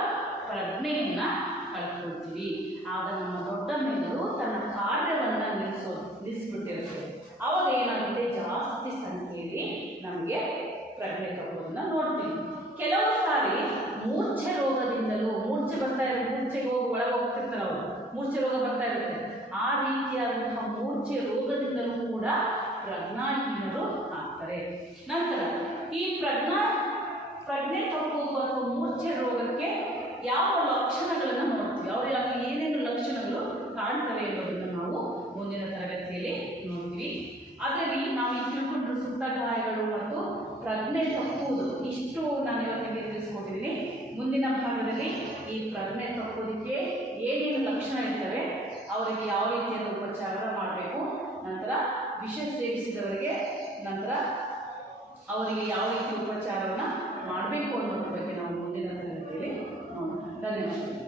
ಪ್ರಜ್ಞೆಯನ್ನು ಕಳ್ಕೊಳ್ತೀವಿ. ಆಗ ನಮ್ಮ ದೊಡ್ಡ ಮೆದುಳು ತನ್ನ ಕಾರ್ಯವನ್ನು ನಿಲ್ಲಿಸ್ಬಿಟ್ಟಿರುತ್ತೆ. ಅವಾಗ ಏನಾಗುತ್ತೆ, ಜಾಸ್ತಿ ಸಂಖ್ಯೆಯಲ್ಲಿ ನಮಗೆ ಪ್ರಜ್ಞೆ ತಪ್ಪೋದನ್ನ ನೋಡ್ತೀವಿ. ಕೆಲವು ಸಾರಿ ಮೂರ್ಛೆ ರೋಗದಿಂದಲೂ, ಮೂರ್ಛೆಗೆ ಹೋಗಿ ಒಳಗೆ ಹೋಗ್ತಿರ್ತಾರೆ ಅವರು, ಮೂರ್ಛೆ ರೋಗ ಬರ್ತಾ ಇರುತ್ತೆ. ಆ ರೀತಿಯಾದಂತಹ ಮೂರ್ಛೆ ರೋಗದಿಂದಲೂ ಕೂಡ ಪ್ರಜ್ಞಾಹೀನರು ಆಗ್ತಾರೆ. ನಂತರ ಈ ಪ್ರಜ್ಞೆ ತಪ್ಪುವುದು ಅಥವಾ ಮೂರ್ಛೆ ರೋಗಕ್ಕೆ ಯಾವ ಲಕ್ಷಣಗಳನ್ನು ನೋಡ್ತೀವಿ, ಅವರಿಗೆ ಏನೇನು ಲಕ್ಷಣಗಳು ಕಾಣ್ತವೆ ಅನ್ನೋದನ್ನು ನಾವು ಮುಂದಿನ ತರಗತಿಯಲ್ಲಿ ನೋಡ್ತೀವಿ. ಅದರಲ್ಲಿ ನಾವು ತಿಳ್ಕೊಂಡ್ರು ಸುತ್ತ ಗಾಯಗಳು ಮತ್ತು ಪ್ರಜ್ಞೆ ತಪ್ಪುವುದು, ಇಷ್ಟು ನಾನು ಇವತ್ತಿಗೆ ತಿಳಿಸ್ಕೊಟ್ಟಿದ್ದೀನಿ. ಮುಂದಿನ ಭಾಗದಲ್ಲಿ ಈ ಪ್ರಜ್ಞೆ ತಪ್ಪೋದಕ್ಕೆ ಏನೇನು ಲಕ್ಷಣ ಇರ್ತವೆ, ಅವರಿಗೆ ಜಯಿಸಿದವರಿಗೆ ನಂತರ ಅವರಿಗೆ ಯಾವ ರೀತಿ ಉಪಚಾರವನ್ನು ಮಾಡಬೇಕು ಅನ್ನೋದ್ರ ಬಗ್ಗೆ ನಾವು ಮುಂದಿನ ತರಗತಿಯಲ್ಲಿ ನೋಡೋಣ. ಧನ್ಯವಾದಗಳು.